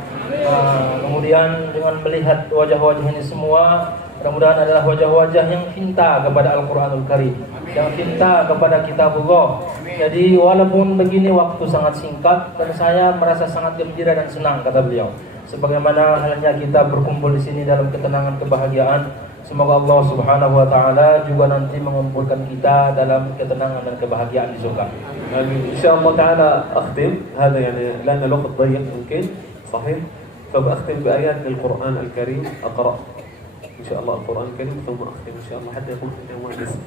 Kemudian dengan melihat wajah-wajah ini semua, mudah-mudahan adalah wajah-wajah yang cinta kepada Al-Quranul Karim, yang cinta kepada Kitabullah. Jadi walaupun begini waktu sangat singkat, dan saya merasa sangat gembira dan senang, kata beliau. Sebagaimana halnya kita berkumpul di sini dalam ketenangan kebahagiaan. Semoga Allah Subhanahu wa taala juga nanti mengumpulkan kita dalam ketenangan dan kebahagiaan di surga. آمين. إن شاء الله تعالى أختم هذا يعني لأن الوقت ضيق ممكن صحيح فبأختم بآيات من القرآن الكريم أقرأ إن شاء الله القرآن الكريم ثم أختم إن شاء الله حتى يكون في مجلس.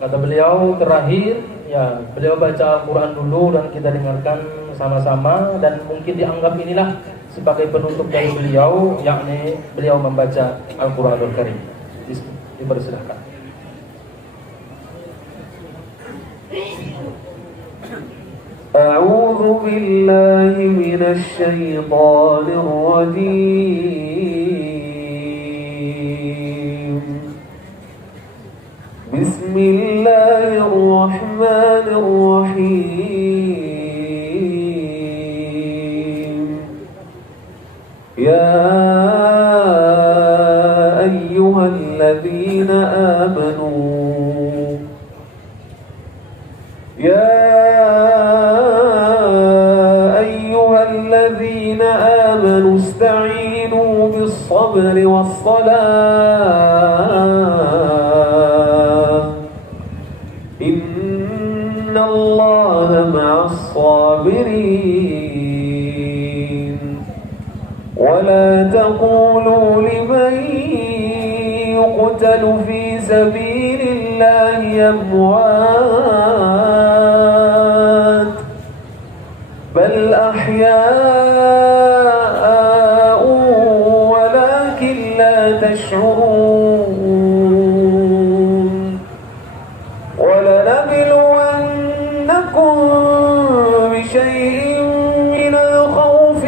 Kata beliau terakhir ya beliau baca Al-Quran dulu dan kita dengarkan sama-sama dan mungkin dianggap inilah sebagai penutup dari beliau, yakni beliau membaca Al-Quranul Karim. Dipersilahkan. أعوذ بالله من الشيطان الرجيم بسم الله الرحمن الرحيم يا أيها الذين آمنوا استعينوا بالصبر والصلاة إن الله مع الصابرين ولا تقولوا لمن يقتل في سبيل الله أموات بل أحياء ولكن لا تشعرون ولنبلونكم بشيء من الخوف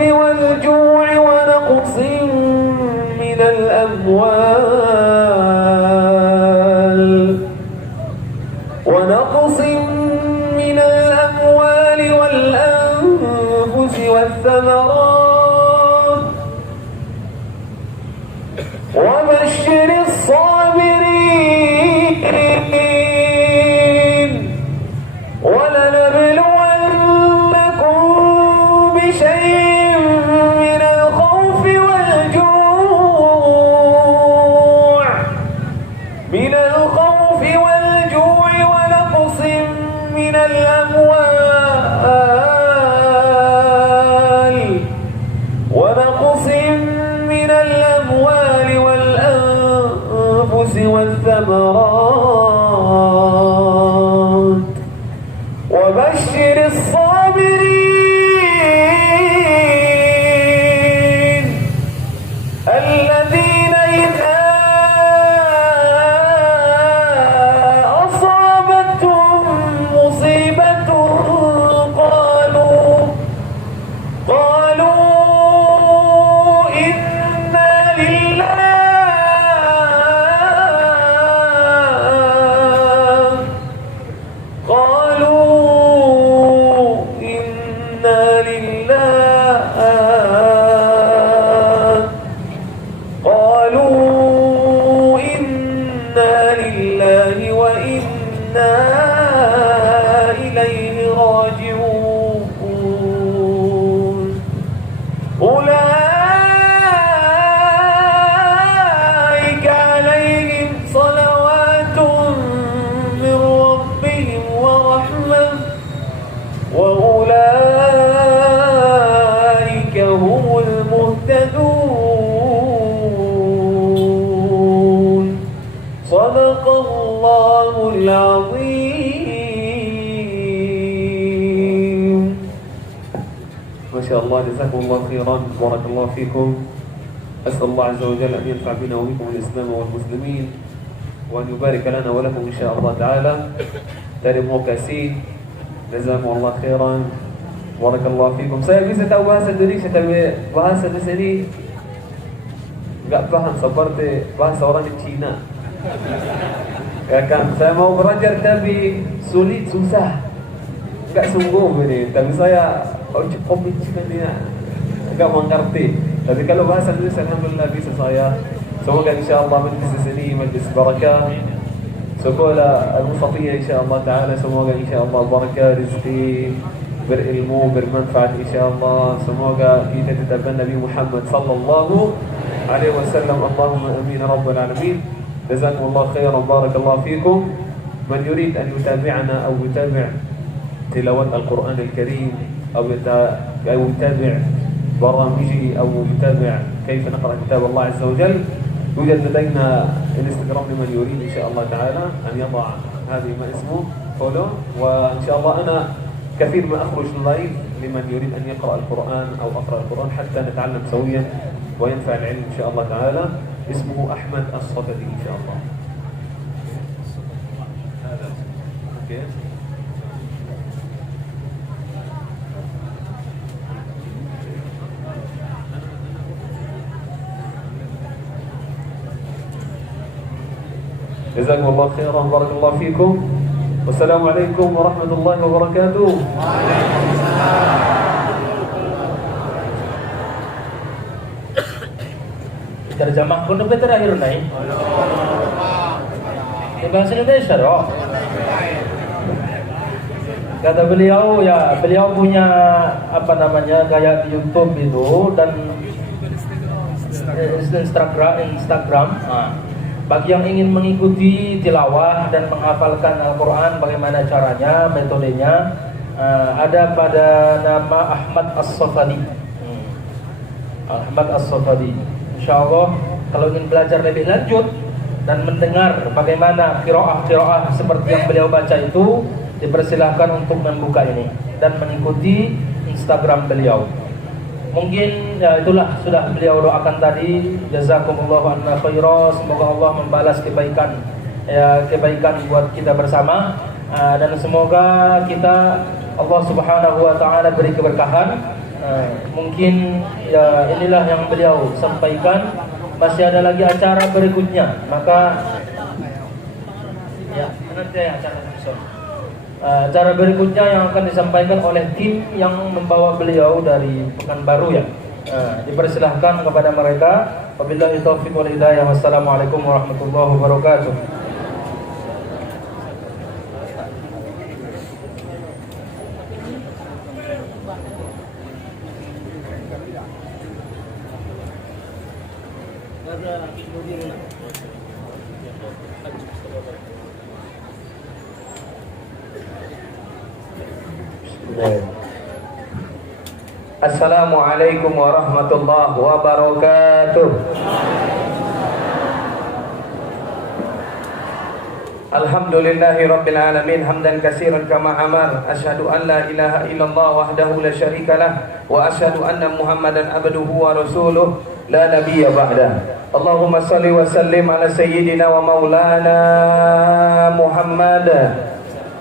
والجوع ونقص ونقص من الأموال والأنفس والثمرات وبشر الصابرين ولنبلونكم بشيء من الخوف والجوع ونقص من الأموال والأنفس والثمرات وبشر الصابرين الذين إذا أصابتهم مصيبة قالوا إنا لله وإنا إليه راجعون أولئك عليهم صلوات من ربهم ورحمة وأولئك هم المهتدون صدق الله العظيم. ما شاء الله جزاكم الله خيرا بارك الله فيكم. أسأل الله عز وجل أن ينفع بنا وبكم الإسلام والمسلمين وأن يبارك لنا ولكم إن شاء الله تعالى. Terima kasih. Jazakumullah khairan. Barakallahu fikum. Saya bisa tahu bahasa Indonesia tapi bahasa di sini enggak paham seperti bahasa orang di Cina. Ya kan, saya mau belajar tapi sulit, susah. Enggak sungguh ini. Tapi saya cukup Cina enggak mengerti. Tapi kalau bahasa Indonesia alhamdulillah bisa saya. Semoga insyaallah majlis di sini majlis barakah. Sekolah Al-Mufatiyah insyaAllah ta'ala. Semoga insyaAllah barakah, rizki, berilmu, bermanfaat insyaAllah. Semoga kita tetapkan Nabi Muhammad sallallahu alaihi wasallam. Allahumma amin rabbal alamin. Jazakumullah khairan barakallahu fikum. Man yurid an yutabi'ana aw yutabi' tilawat Al-Quran Al-Karim aw yutabi' برامجي أو يتابع كيف نقرأ كتاب الله عز وجل يوجد لدينا الانستغرام لمن يريد إن شاء الله تعالى أن يضع هذه ما اسمه فولو. وإن شاء الله أنا كثير ما أخرج لايف لمن يريد أن يقرأ القرآن أو أقرأ القرآن حتى نتعلم سويا وينفع العلم إن شاء الله تعالى. اسمه أحمد الصفدي إن شاء الله. جزاكم الله خيرا بارك الله فيكم والسلام عليكم ورحمة الله وبركاته. Terjemah pun sampai terakhir naik. Bahasa Indonesia dong. Kata beliau ya, beliau punya apa namanya gaya di YouTube itu dan Instagram. Bagi yang ingin mengikuti tilawah dan menghafalkan Al-Quran, bagaimana caranya, metodenya, ada pada nama Ahmad As-Safadi. Ahmad As-Safadi. InsyaAllah kalau ingin belajar lebih lanjut dan mendengar bagaimana qiraah seperti yang beliau baca itu, dipersilahkan untuk membuka ini dan mengikuti Instagram beliau. Mungkin ya itulah sudah beliau doakan tadi. Jazakumullahu anna khaira. Semoga Allah membalas kebaikan buat kita bersama, dan semoga kita Allah Subhanahu wa taala beri keberkahan Mungkin ya inilah yang beliau sampaikan. Masih ada lagi acara berikutnya, maka ya nanti acara besok. Acara berikutnya yang akan disampaikan oleh tim yang membawa beliau dari Pekanbaru ya. Dipersilahkan kepada mereka. Wabillahi taufiq wal hidayah. Wassalamualaikum warahmatullahi wabarakatuh. Assalamualaikum warahmatullahi wabarakatuh. Alhamdulillahi rabbil alamin hamdan katsiran kama amar. Asyhadu an la ilaha illallah wahdahu la syarikalah wa asyhadu anna Muhammadan abduhu wa rasuluh la nabiyya ba'da. Allahumma shalli wa sallim ala sayyidina wa maulana Muhammad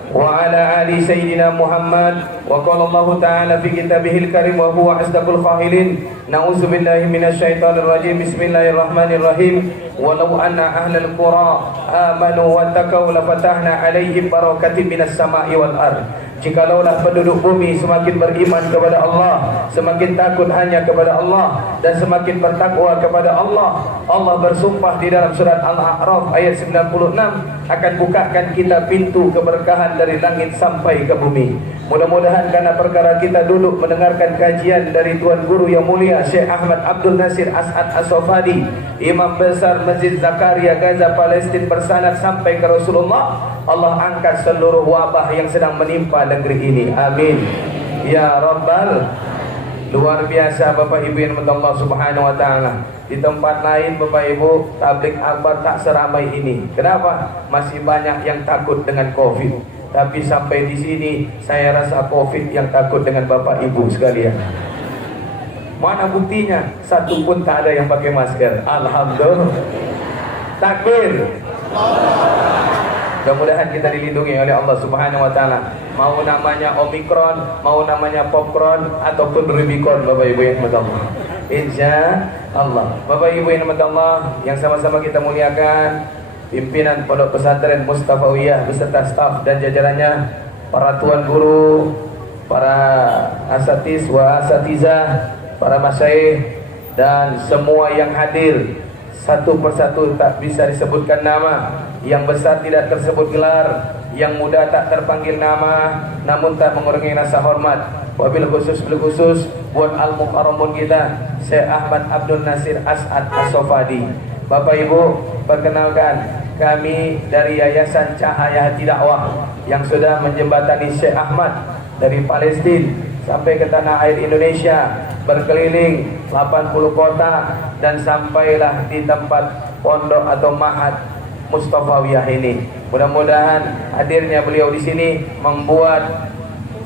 wa ala ali sayyidina Muhammad. Wa qala Allah ta'ala fi kitabihil karim wa huwa asdaqul qahilin. Na'udzu billahi minasyaitonir rajim. Bismillahirrahmanirrahim. Walau anna ahlal qura amanu wattaqau lafatahna 'alaihim barakatin minas sama'i wal ardh. Jikalaulah penduduk bumi semakin beriman kepada Allah, semakin takut hanya kepada Allah, dan semakin bertakwa kepada Allah, Allah bersumpah di dalam surat Al-A'raf ayat 96, akan bukakan kita pintu keberkahan dari langit sampai ke bumi. Mudah-mudahan karena perkara kita duduk mendengarkan kajian dari Tuan Guru yang mulia Syekh Ahmad Abdul Nasir As'ad As-Sofadi, Imam besar Masjid Zakaria Gaza Palestin bersanad sampai ke Rasulullah, Allah angkat seluruh wabah yang sedang menimpa negeri ini. Amin ya rabbal. Luar biasa Bapak Ibu yang dirahmati Allah Subhanahu wa taala. Di tempat lain Bapak Ibu tablik akbar tak seramai ini. Kenapa? Masih banyak yang takut dengan Covid. Tapi sampai di sini saya rasa Covid yang takut dengan Bapak Ibu sekalian. Mana buktinya? Satu pun tak ada yang pakai masker. Alhamdulillah. Takbir. Mudah-mudahan kita dilindungi oleh Allah Subhanahu wa taala. Mau namanya Omikron, mau namanya Popcorn ataupun Rubicon Bapak Ibu yang dirahmati Allah. Insya Allah. Bapak Ibu yang dirahmati Allah, yang sama-sama kita muliakan, pimpinan Pondok Pesantren Mustafawiyah beserta staf dan jajarannya, para tuan guru, para asatiz wa asatizah, para masyayikh dan semua yang hadir. Satu persatu tak bisa disebutkan nama. Yang besar tidak tersebut gelar, yang muda tak terpanggil nama, namun tak mengurangi rasa hormat. Wabil khusus buat al-mukarramun kita Syekh Ahmad Abdul Nasir As'ad As-Sofadi. Bapak Ibu, perkenalkan, kami dari Yayasan Cahaya Hati Dakwah yang sudah menjembatani Syekh Ahmad dari Palestina sampai ke tanah air Indonesia, berkeliling 80 kota dan sampailah di tempat pondok atau ma'had Mustafawiyah ini. Mudah-mudahan hadirnya beliau di sini membuat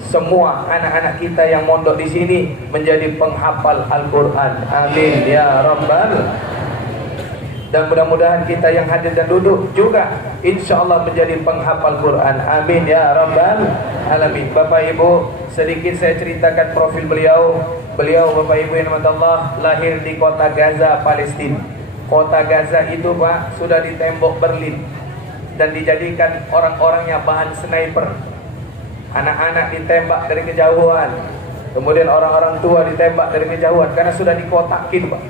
semua anak-anak kita yang mondok di sini menjadi penghafal Al-Qur'an. Amin ya rabbal. Dan mudah-mudahan kita yang hadir dan duduk juga insyaallah menjadi penghafal Quran. Amin ya rabbal alamin. Bapak Ibu, sedikit saya ceritakan profil beliau. Beliau Bapak Ibu yang dirahmati Allah lahir di kota Gaza, Palestina. Kota Gaza itu Pak sudah ditembok Berlin dan dijadikan orang-orangnya bahan sniper. Anak-anak ditembak dari kejauhan, kemudian orang-orang tua ditembak dari kejauhan karena sudah dikotakin Pak.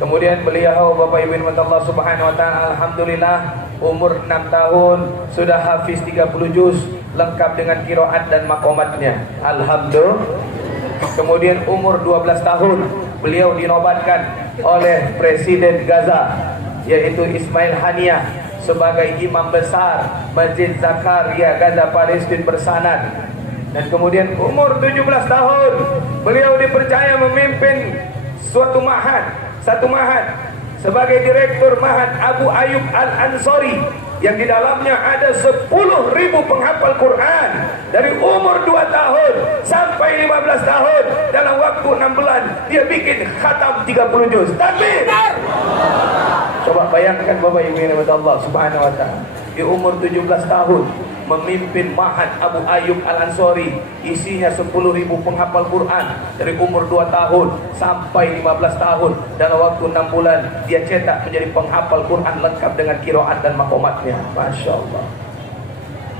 Kemudian beliau Bapak Ibu yang Allah Subhanahu wa taala alhamdulillah umur 6 tahun sudah hafiz 30 juz lengkap dengan qiraat dan maqamatnya. Alhamdulillah. Kemudian umur 12 tahun beliau dinobatkan oleh Presiden Gaza yaitu Ismail Haniyah sebagai imam besar Masjid Zakaria Gaza Palestin bersanad. Dan kemudian umur 17 tahun beliau dipercaya memimpin satu ma'had sebagai direktur ma'had Abu Ayyub Al-Ansari yang di dalamnya ada 10.000 penghafal Quran dari umur 2 tahun sampai 15 tahun. Dalam waktu 6 bulan dia bikin khatam 30 juz. Takbir. Coba bayangkan Bapak Ibu yang dirahmati Allah Subhanahu wa taala, di umur 17 tahun memimpin Ma'had Abu Ayyub Al-Ansori. Isinya 10.000 penghafal Quran dari umur 2 tahun sampai 15 tahun. Dalam waktu 6 bulan dia cetak menjadi penghafal Quran lengkap dengan qiraat dan maqamatnya. Masya Allah.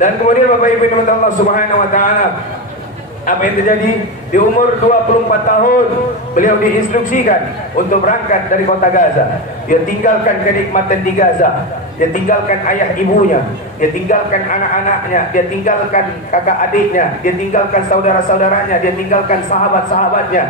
Dan kemudian Bapak Ibu yang Allah Subhanahu wa taala, apa yang terjadi? Di umur 24 tahun beliau diinstruksikan untuk berangkat dari kota Gaza. Dia tinggalkan kenikmatan di Gaza, dia tinggalkan ayah ibunya, dia tinggalkan anak-anaknya, dia tinggalkan kakak adiknya, dia tinggalkan saudara-saudaranya, dia tinggalkan sahabat-sahabatnya.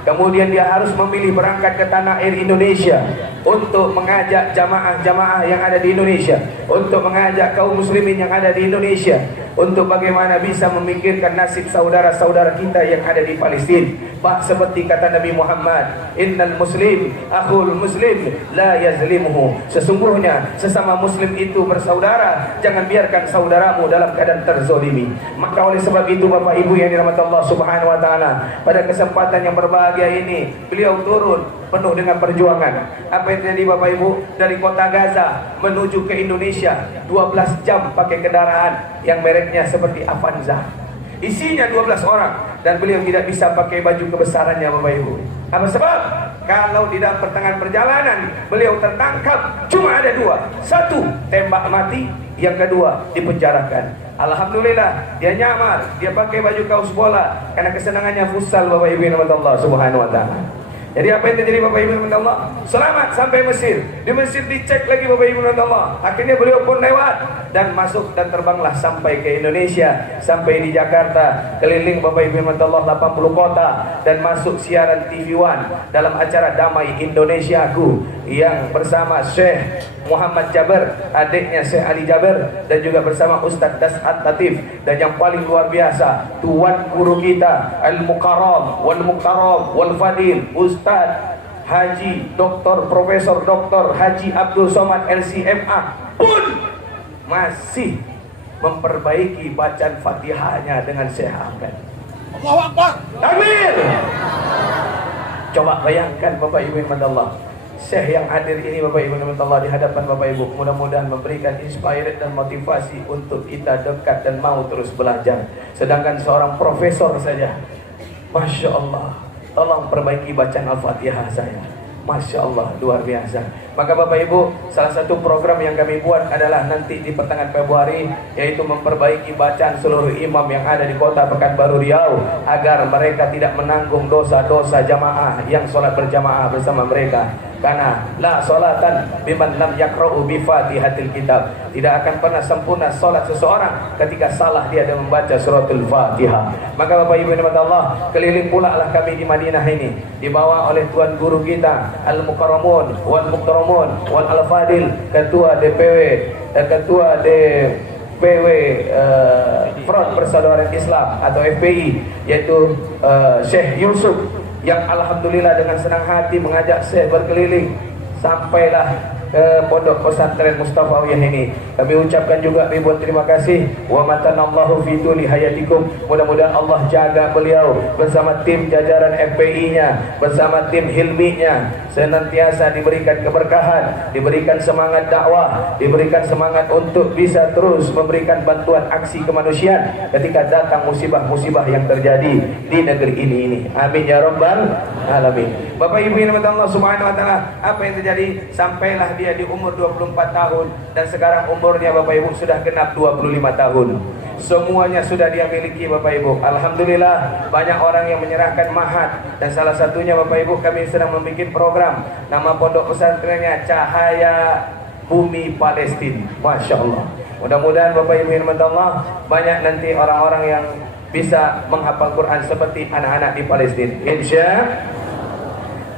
Kemudian dia harus memilih berangkat ke tanah air Indonesia untuk mengajak jamaah-jamaah yang ada di Indonesia, untuk mengajak kaum muslimin yang ada di Indonesia, untuk bagaimana bisa memikirkan nasib saudara-saudara kita yang ada di Palestina. Pak, seperti kata Nabi Muhammad, innal muslim akhul muslim la yazlimuhu. Sesungguhnya sesama muslim itu bersaudara, jangan biarkan saudaramu dalam keadaan terzolimi. Maka oleh sebab itu Bapak Ibu yang dirahmati Allah Subhanahu wa taala, pada kesempatan yang berbahagia ini beliau turun penuh dengan perjuangan. Apa yang terjadi Bapak Ibu? Dari kota Gaza menuju ke Indonesia 12 jam pakai kendaraan yang mereknya seperti Avanza. Isinya 12 orang dan beliau tidak bisa pakai baju kebesarannya Bapak Ibu. Apa sebab? Kalau di dalam pertengahan perjalanan beliau tertangkap, cuma ada 2. Satu, tembak mati. Yang kedua, dipenjarakan. Alhamdulillah, dia nyamar, dia pakai baju kaos bola karena kesenangannya futsal Bapak Ibu yang dirahmati Allah Subhanahu wa taala. Jadi apa yang terjadi Bapak Ibu yang Allah? Selamat sampai Mesir. Di Mesir dicek lagi Bapak Ibu yang Allah. Akhirnya beliau pun lewat dan masuk dan terbanglah sampai ke Indonesia, sampai di Jakarta, keliling Bapak Ibu yang Allah 80 kota dan masuk siaran TV One dalam acara Damai Indonesiaku yang bersama Syekh Muhammad Jaber, adiknya Syekh Ali Jaber, dan juga bersama Ustadz Das'at Latif, dan yang paling luar biasa tuan guru kita Al-Mukarram wal Mukarram wal Fadil Ustadz Haji Dr. Profesor Dr. Haji Abdul Somad LCMA pun masih memperbaiki bacaan Fatihahnya dengan Syekh Ahmad. Allahu Akbar. Takbir. Coba bayangkan Bapak Ibu yang Allah, Syekh yang hadir ini Bapak Ibu yang Allah di hadapan Bapak Ibu, mudah-mudahan memberikan inspired dan motivasi untuk kita dekat dan mau terus belajar. Sedangkan seorang profesor saja, Masya Allah, tolong perbaiki bacaan Al-Fatihah saya. Masya Allah, luar biasa. Maka Bapak Ibu, salah satu program yang kami buat adalah nanti di pertengahan Februari, yaitu memperbaiki bacaan seluruh imam yang ada di kota Pekanbaru Riau, agar mereka tidak menanggung dosa-dosa jamaah yang sholat berjamaah bersama mereka. Karena la sholatan biman lam yakra'u bi fatihatil kitab. Tidak akan pernah sempurna sholat seseorang ketika salah dia dalam membaca suratul Fatihah. Maka Bapak Ibu yang Allah, keliling pula lah kami di Madinah ini, dibawa oleh tuan guru kita Al-Mukarramun wal Mukarramun wal Al-Fadil, ketua DPW, ketua DPW Front Persaudaraan Islam atau FPI, yaitu Syekh Yusuf, yang alhamdulillah dengan senang hati mengajak saya berkeliling sampailah ke pondok pesantren Mustafawiyah ini. Kami ucapkan juga ribuan terima kasih. Wa matanallahu fi tuli hayatikum. Mudah-mudahan Allah jaga beliau bersama tim jajaran FPI-nya, bersama tim Hilmi-nya, senantiasa diberikan keberkahan, diberikan semangat dakwah, diberikan semangat untuk bisa terus memberikan bantuan aksi kemanusiaan ketika datang musibah-musibah yang terjadi di negeri ini. Amin ya rabbal alamin. Bapak Ibu yang dirahmati Allah Subhanahu wa taala, apa yang terjadi? Sampailah dia di umur 24 tahun dan sekarang umurnya Bapak Ibu sudah genap 25 tahun. Semuanya sudah dia miliki Bapak Ibu. Alhamdulillah, banyak orang yang menyerahkan mahad, dan salah satunya Bapak Ibu, kami sedang membuat program, nama pondok pesantrennya Cahaya Bumi Palestina. Masya Allah. Mudah-mudahan Bapak Ibu yang dirahmati Allah, banyak nanti orang-orang yang bisa menghafal Quran seperti anak-anak di Palestina, insya.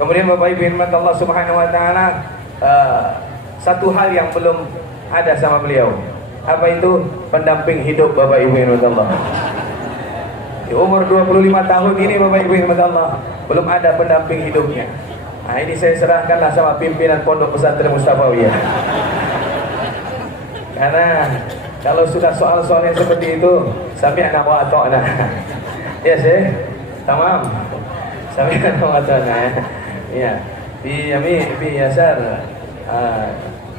Kemudian Bapak Ibu yang dirahmati Allah Subhanahu wa taala, satu hal yang belum ada sama beliau. Apa itu? Pendamping hidup Bapak Ibu yang dirahmati Allah. Di umur 25 tahun ini Bapak Ibu yang dirahmati Allah, belum ada pendamping hidupnya. Nah, ini saya serahkanlah sama pimpinan Pondok Pesantren Mustafawiyah. Karena kalau sudah soal-soal yang seperti itu, sami anak wa ta'na. Ya sih, tamam. Sami anak wa ta'na. Ya. Bi Yasar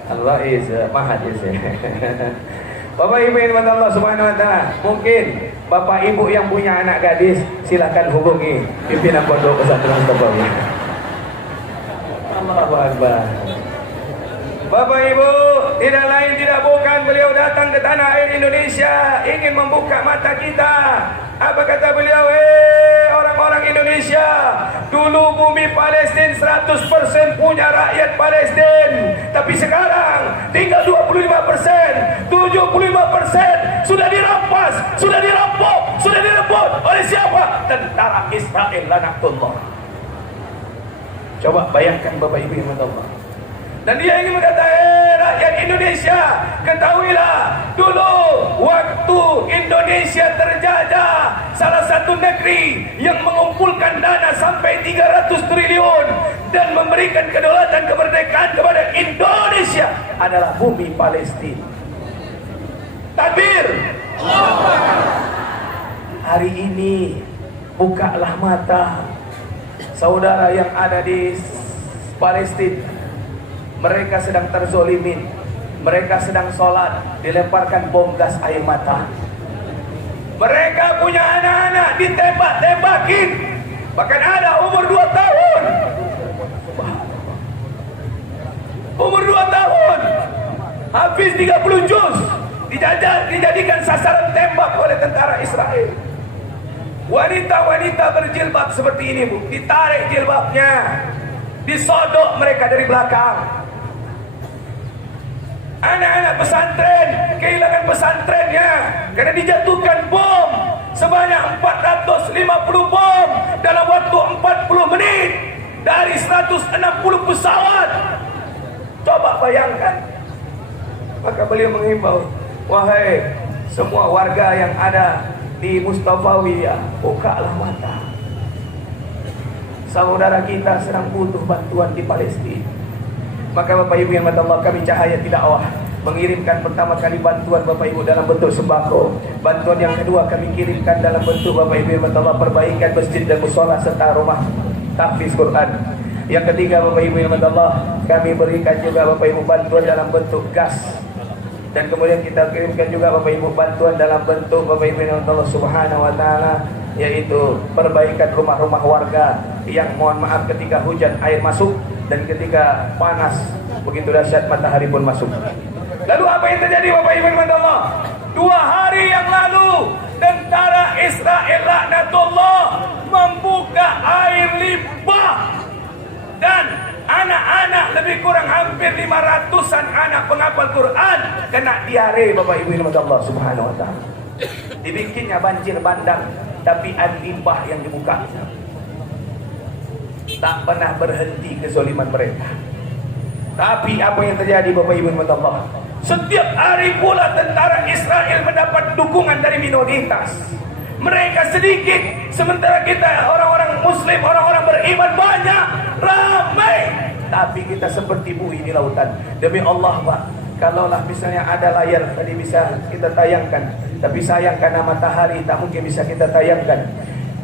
Al-Rais Mahad ya sih. Bapak Ibu yang dirahmati Allah Subhanahu wa taala, mungkin Bapak Ibu yang punya anak gadis silakan hubungi pimpinan Pondok Pesantren Mustafawi. Allahu Akbar. Bapak Ibu, tidak lain tidak bukan beliau datang ke tanah air Indonesia ingin membuka mata kita. Apa kata beliau? Orang-orang Indonesia, dulu bumi Palestina 100% punya rakyat Palestina, tapi sekarang tinggal 25%, 75% sudah dirampas, sudah dirampok, sudah direbut oleh siapa? Tentara Israel laknatullah. Coba bayangkan Bapak Ibu yang Allah. Dan dia ingin berkata, rakyat Indonesia, ketahuilah, dulu waktu Indonesia terjajah, salah satu negeri yang mengumpulkan dana sampai 300 triliun dan memberikan kedaulatan kemerdekaan kepada Indonesia adalah bumi Palestina. Takbir. Hari ini bukalah mata saudara yang ada di Palestina. Mereka sedang terzolimin, mereka sedang sholat, dilemparkan bom gas air mata. Mereka punya anak-anak ditembak-tembakin, bahkan ada umur 2 tahun. Umur 2 tahun, habis 30 juz, dijadikan sasaran tembak oleh tentara Israel. Wanita-wanita berjilbab seperti ini, Bu, ditarik jilbabnya, disodok mereka dari belakang. Anak-anak pesantren kehilangan pesantrennya karena dijatuhkan bom sebanyak 450 bom dalam waktu 40 menit dari 160 pesawat. Coba bayangkan. Maka beliau menghimbau, wahai semua warga yang ada di Mustafawiyah, bukalah mata. Saudara kita sedang butuh bantuan di Palestina. Maka Bapak Ibu yang dirahmati Allah, kami Cahaya Tilaawah mengirimkan pertama kali bantuan Bapak Ibu dalam bentuk sembako. Bantuan yang kedua kami kirimkan dalam bentuk Bapak Ibu yang dirahmati Allah, perbaikan masjid dan mushola serta rumah tahfiz Quran. Yang ketiga Bapak Ibu yang dirahmati Allah, kami berikan juga Bapak Ibu bantuan dalam bentuk gas. Dan kemudian kita kirimkan juga Bapak Ibu bantuan dalam bentuk Bapak Ibu yang dirahmati Allah Subhanahu wa taala, yaitu perbaikan rumah-rumah warga yang mohon maaf ketika hujan air masuk dan ketika panas begitu dahsyat matahari pun masuk. Lalu apa yang terjadi Bapak Ibu yang Allah? 2 hari yang lalu tentara Israel laknatullah membuka air limbah dan anak-anak lebih kurang hampir 500-an anak penghafal Quran kena diare Bapak Ibu yang Allah Subhanahu wa taala. Dibikinnya banjir bandang, tapi air limbah yang dibuka tak pernah berhenti kezaliman mereka. Tapi apa yang terjadi Bapak Ibu yang Allah? Setiap hari pula tentara Israel mendapat dukungan dari minoritas. Mereka sedikit, sementara kita orang-orang muslim, orang-orang beriman banyak, ramai. Tapi kita seperti buih di lautan. Demi Allah Pak, kalaulah misalnya ada layar tadi bisa kita tayangkan, tapi sayang karena matahari tak mungkin bisa kita tayangkan.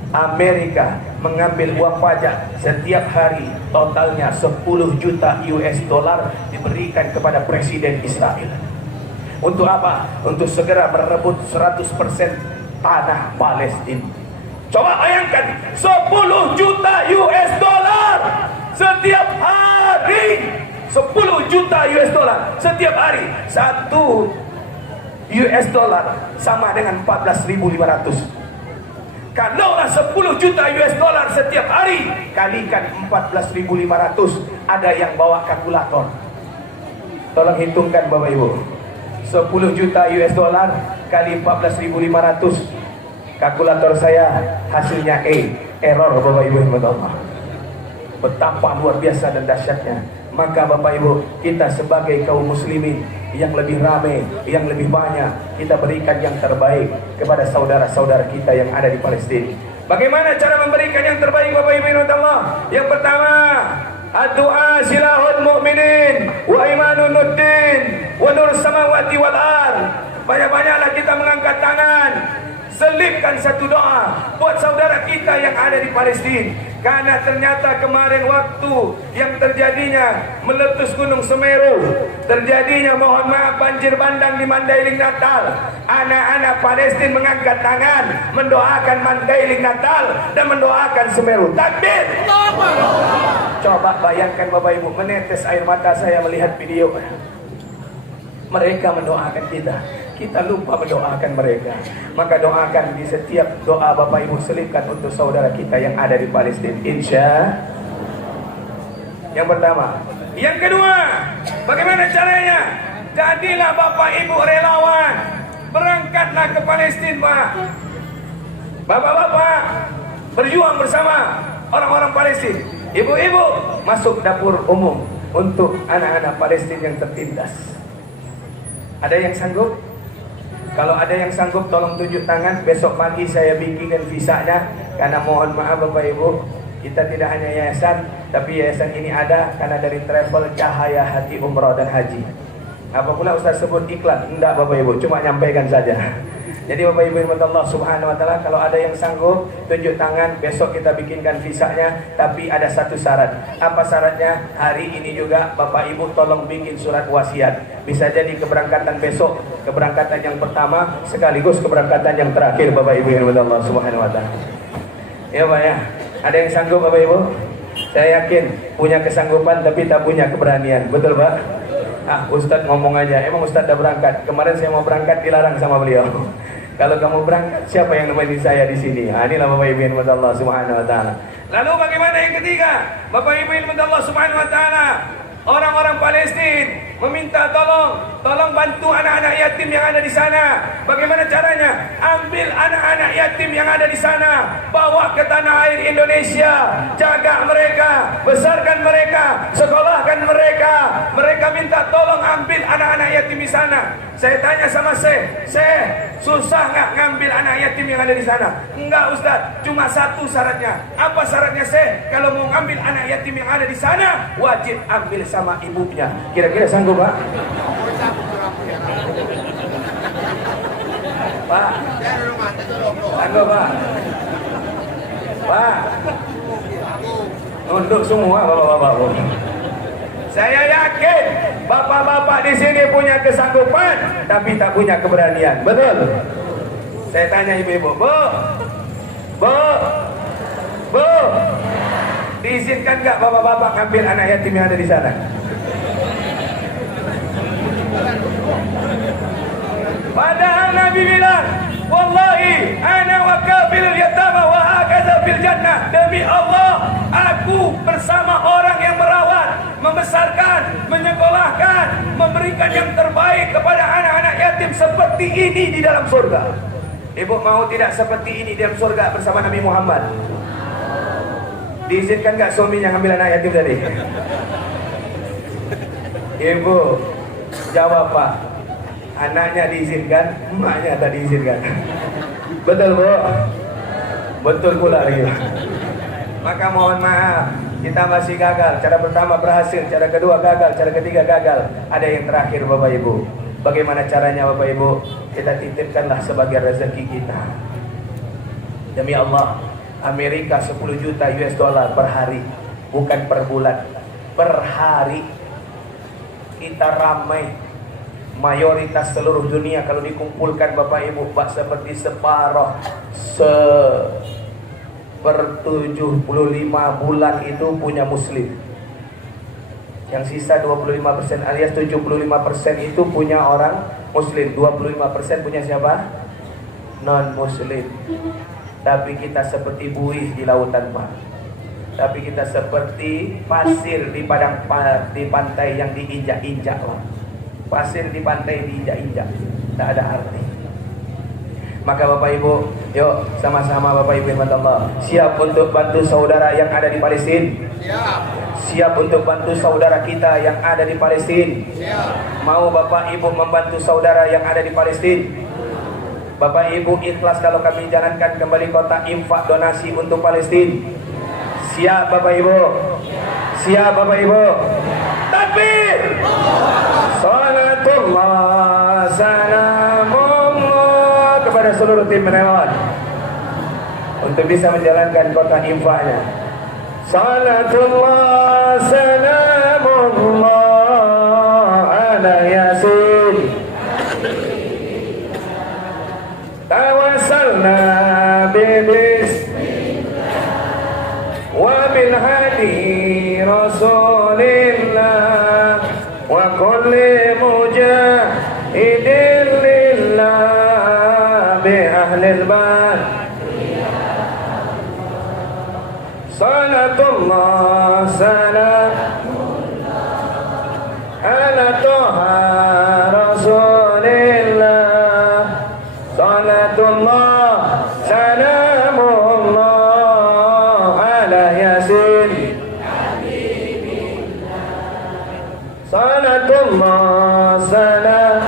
Amerika mengambil uang pajak setiap hari totalnya 10 juta US dollar diberikan kepada Presiden Israel. Untuk apa? Untuk segera merebut 100% tanah Palestina. Coba bayangkan 10 juta US dollar setiap hari. 10 juta US dollar setiap hari. 1 US dollar sama dengan 14.500. Kalaulah 10 juta US dollar setiap hari kalikan 14.500, ada yang bawa kalkulator. Tolong hitungkan Bapak Ibu. 10 juta US dollar kali 14.500. Kalkulator saya hasilnya error Bapak Ibu yang Allah. Betapa luar biasa dan dahsyatnya. Maka Bapak Ibu, kita sebagai kaum muslimin yang lebih ramai, yang lebih banyak, kita berikan yang terbaik kepada saudara-saudara kita yang ada di Palestina. Bagaimana cara memberikan yang terbaik Bapak Ibu yang Allah? Yang pertama, ad-du'a silahul mu'minin wa imanun nuddin wa nur samawati wal ard. Banyak-banyaklah kita mengangkat tangan. selipkan satu doa buat saudara kita yang ada di Palestina. Karena ternyata kemarin waktu yang terjadinya meletus Gunung Semeru, terjadinya mohon maaf banjir bandang di Mandailing Natal, anak-anak Palestina mengangkat tangan mendoakan Mandailing Natal dan mendoakan Semeru. Takbir! Coba bayangkan Bapak Ibu, menetes air mata saya melihat video. Mereka mendoakan kita, kita lupa mendoakan mereka. Maka doakan di setiap doa Bapak Ibu, selipkan untuk saudara kita yang ada di Palestina, insya. Yang pertama. Yang kedua, bagaimana caranya? Jadilah Bapak Ibu relawan, berangkatlah ke Palestina, Pak. Bapak-bapak berjuang bersama orang-orang Palestina. Ibu-ibu masuk dapur umum untuk anak-anak Palestina yang tertindas. Ada yang sanggup? Kalau ada yang sanggup tolong tunjuk tangan. Besok pagi saya bikinkan visanya. Karena mohon maaf Bapak Ibu, kita tidak hanya yayasan, tapi yayasan ini ada karena dari travel Cahaya Hati Umrah dan Haji. Apa pula Ustaz sebut iklan? Enggak Bapak Ibu, cuma nyampaikan saja. Jadi Bapak Ibu yang Allah Subhanahu wa taala, kalau ada yang sanggup tunjuk tangan, besok kita bikinkan visanya. Tapi ada satu syarat. Apa syaratnya? Hari ini juga Bapak Ibu tolong bikin surat wasiat. Bisa jadi keberangkatan besok, keberangkatan yang pertama sekaligus keberangkatan yang terakhir Bapak Ibu yang Allah Subhanahu wa taala. Ya Pak ya. Ada yang sanggup Bapak Ibu? Saya yakin punya kesanggupan tapi tak punya keberanian. Betul Pak? Ustadz ngomong aja. Emang Ustadz udah berangkat? Kemarin saya mau berangkat dilarang sama beliau. Kalau kamu berangkat, siapa yang nemenin saya di sini? Inilah Bapak Ibu yang Allah Subhanahu wa taala. Lalu bagaimana yang ketiga? Bapak Ibu yang Allah Subhanahu wa taala, orang-orang Palestina meminta tolong bantu anak-anak yatim yang ada di sana. Bagaimana caranya? Ambil anak-anak yatim yang ada di sana, bawa ke tanah air Indonesia, jaga mereka, besarkan mereka, sekolahkan mereka. Mereka minta tolong ambil anak-anak yatim di sana. Saya tanya sama saya susah nggak ngambil anak yatim yang ada di sana? Enggak Ustaz, cuma satu syaratnya. Apa syaratnya saya? Kalau mau ngambil anak yatim yang ada di sana, wajib ambil sama ibunya. Kira-kira sanggup Pak? Pak, sanggup Pak? Pak, nunduk semua bapak-bapak. Saya yakin bapak-bapak di sini punya kesanggupan, tapi tak punya keberanian. Betul? Saya tanya ibu-ibu, Bu, diizinkan nggak bapak-bapak ngambil anak yatim yang ada di sana? Padahal Nabi bilang, wallahi ana wa kafilul yatama wa hakaza fil jannah. Demi Allah, aku bersama orang yang merawat, membesarkan, menyekolahkan, memberikan yang terbaik kepada anak-anak yatim seperti ini di dalam surga. Ibu mau tidak seperti ini di dalam surga bersama Nabi Muhammad? Diizinkan nggak suaminya ngambil anak yatim tadi? Ibu jawab Pak. Anaknya diizinkan, emaknya tak diizinkan. Betul Bu? Betul pula gitu. Maka mohon maaf, kita masih gagal. Cara pertama berhasil, cara kedua gagal, cara ketiga gagal. Ada yang terakhir Bapak Ibu. Bagaimana caranya Bapak Ibu? Kita titipkanlah sebagai rezeki kita. Demi Allah, Amerika 10 juta US dollar per hari, bukan per bulan, per hari. Kita ramai. Mayoritas seluruh dunia kalau dikumpulkan Bapak Ibu, seperti separuh per-75 bulan itu punya muslim. Yang sisa 25% alias 75% itu punya orang muslim. 25% punya siapa? Non muslim. Tapi kita seperti buih di lautan Pak. Tapi kita seperti pasir di padang di pantai yang diinjak-injak Pak. Pasir di pantai diinjak-injak, tak ada arti. Maka Bapak Ibu, yuk sama-sama Bapak Ibu yang Allah, siap untuk bantu saudara yang ada di Palestina. Siap untuk bantu saudara kita yang ada di Palestina. Mau Bapak Ibu membantu saudara yang ada di Palestina? Bapak Ibu ikhlas kalau kami jalankan kembali kotak infak donasi untuk Palestina? Siap Bapak Ibu? Siap Bapak Ibu? Takbir! Salatullah, salamullah kepada seluruh seluruh tim relawan untuk bisa menjalankan kota infaknya. Salatullah salamullah ala yasin tawassalna bibis wa bil hadi rasulillah wa kulli mujahidin lillah bi ahlil bait. Salatullah salamullah ala toha rasulillah. Salatullah salamullah ala yasin salatullah salam.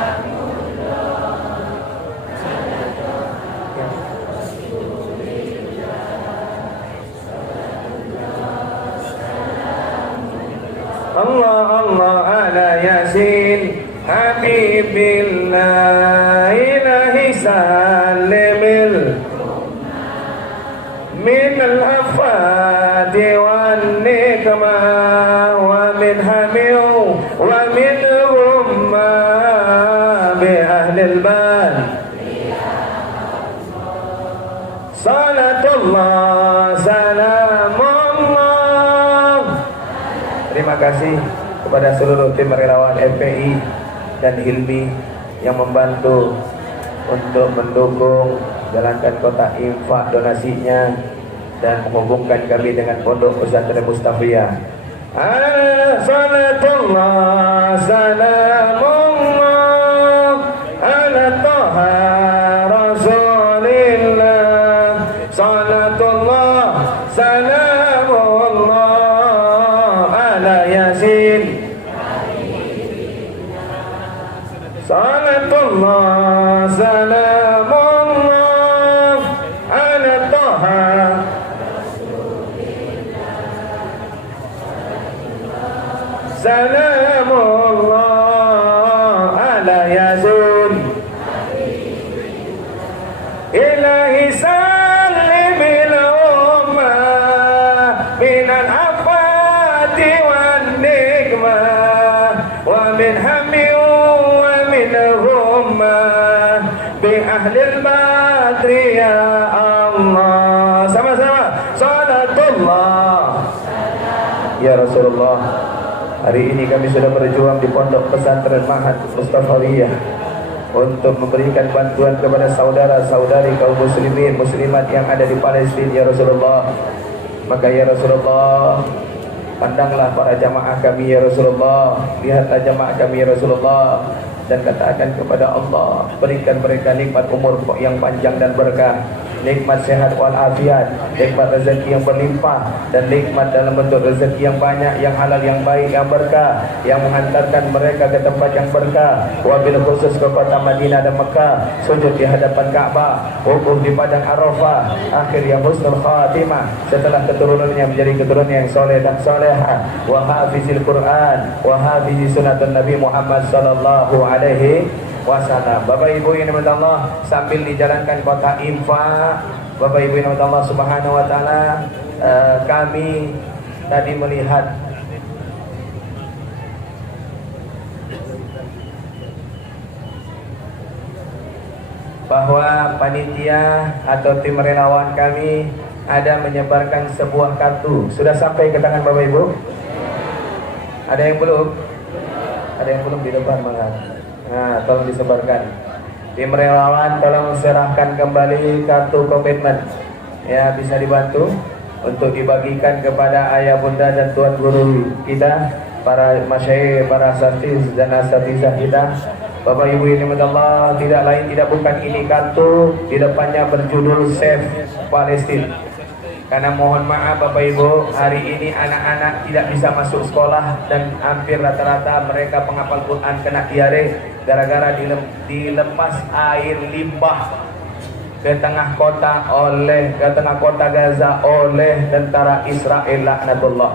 Allah Allah ala yasin habibillah ilahi salimil min al-afati wan nikmah wa min hamiu wa min rumma bi ahlil bal. Salatullah salamullah. Terima kasih kepada seluruh tim relawan FPI dan Hilmi yang membantu untuk mendukung jalankan kota infak donasinya dan menghubungkan kami dengan Pondok Pesantren Mustafiyah. Salatullah salamullah ala toha rasulillah. Salatullah salamullah ala yasin. Salatullah salamullah ala toha salamullah ala yasin. Ilahi salimil ummah minal afati wan nikmah wa min hammi wa min rumah bi ahlil badri ya Allah. Sama-sama salatullah ya Rasulullah. Hari ini kami sudah berjuang di Pondok Pesantren Ma'had Mustafawiyah untuk memberikan bantuan kepada saudara-saudari kaum muslimin muslimat yang ada di Palestina ya Rasulullah. Maka ya Rasulullah, pandanglah para jamaah kami ya Rasulullah, lihatlah jamaah kami ya Rasulullah, dan katakan kepada Allah, berikan mereka nikmat umur yang panjang dan berkah, nikmat sehat walafiat, nikmat rezeki yang berlimpah, dan nikmat dalam bentuk rezeki yang banyak, yang halal, yang baik, yang berkah, yang menghantarkan mereka ke tempat yang berkah. Wabil khusus ke kota Madinah dan Mekah, sujud di hadapan Ka'bah, wukuf di padang Arafah, akhir yang husnul khatimah, setelah keturunannya menjadi keturunan yang soleh dan soleha, wa hafizil Quran, wa hafizi sunatun Nabi Muhammad sallallahu alaihi wasallam. Bapak Ibu yang dirahmati Allah, sambil dijalankan kota infak, Bapak Ibu yang dirahmati Allah Subhanahu wa taala, kami tadi melihat bahwa panitia atau tim relawan kami ada menyebarkan sebuah kartu. Sudah sampai ke tangan Bapak Ibu? Ada yang belum? Ada yang belum di depan malah. Nah, tolong disebarkan. Tim relawan tolong serahkan kembali kartu komitmen. Ya, bisa dibantu untuk dibagikan kepada ayah bunda dan tuan guru kita, para masyayikh, para asatiz dan asatizah kita. Bapak Ibu ini Allah, tidak lain tidak bukan ini kartu di depannya berjudul Save Palestine. Karena mohon maaf Bapak Ibu, hari ini anak-anak tidak bisa masuk sekolah dan hampir rata-rata mereka penghafal Quran kena diare gara-gara dilepas air limbah ke tengah kota Gaza oleh tentara Israel laknatullah.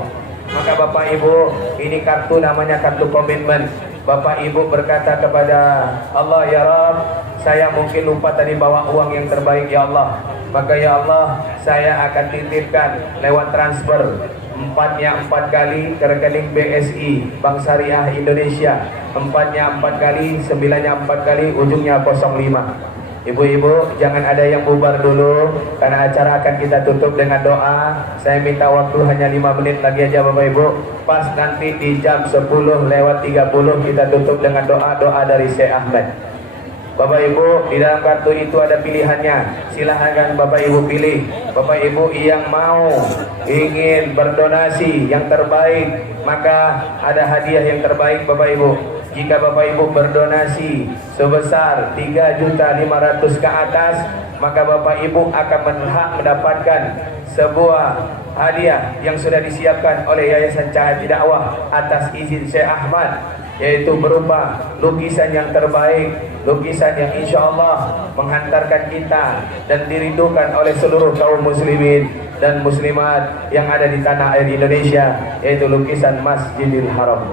Maka Bapak Ibu, ini kartu namanya kartu komitmen. Bapak Ibu berkata kepada Allah, ya Rabb, saya mungkin lupa tadi bawa uang yang terbaik ya Allah. Maka ya Allah, saya akan titipkan lewat transfer 4 kali ke rekening BSI Bank Syariah Indonesia, 4 kali, 9 kali, ujungnya 05. Ibu-ibu jangan ada yang bubar dulu, karena acara akan kita tutup dengan doa. Saya minta waktu hanya 5 menit lagi aja Bapak Ibu. Pas nanti di jam 10:30 kita tutup dengan doa dari Syekh Ahmad. Bapak Ibu, di dalam kartu itu ada pilihannya. Silahkan Bapak Ibu pilih. Bapak Ibu yang mau ingin berdonasi yang terbaik, maka ada hadiah yang terbaik Bapak Ibu. Jika Bapak Ibu berdonasi sebesar 3.500.000 ke atas, maka Bapak Ibu akan berhak mendapatkan sebuah hadiah yang sudah disiapkan oleh Yayasan Cahaya Dakwah atas izin Syekh Ahmad, yaitu berupa lukisan yang terbaik, lukisan yang insya Allah menghantarkan kita dan dirindukan oleh seluruh kaum muslimin dan muslimat yang ada di tanah air Indonesia, yaitu lukisan Masjidil Haram.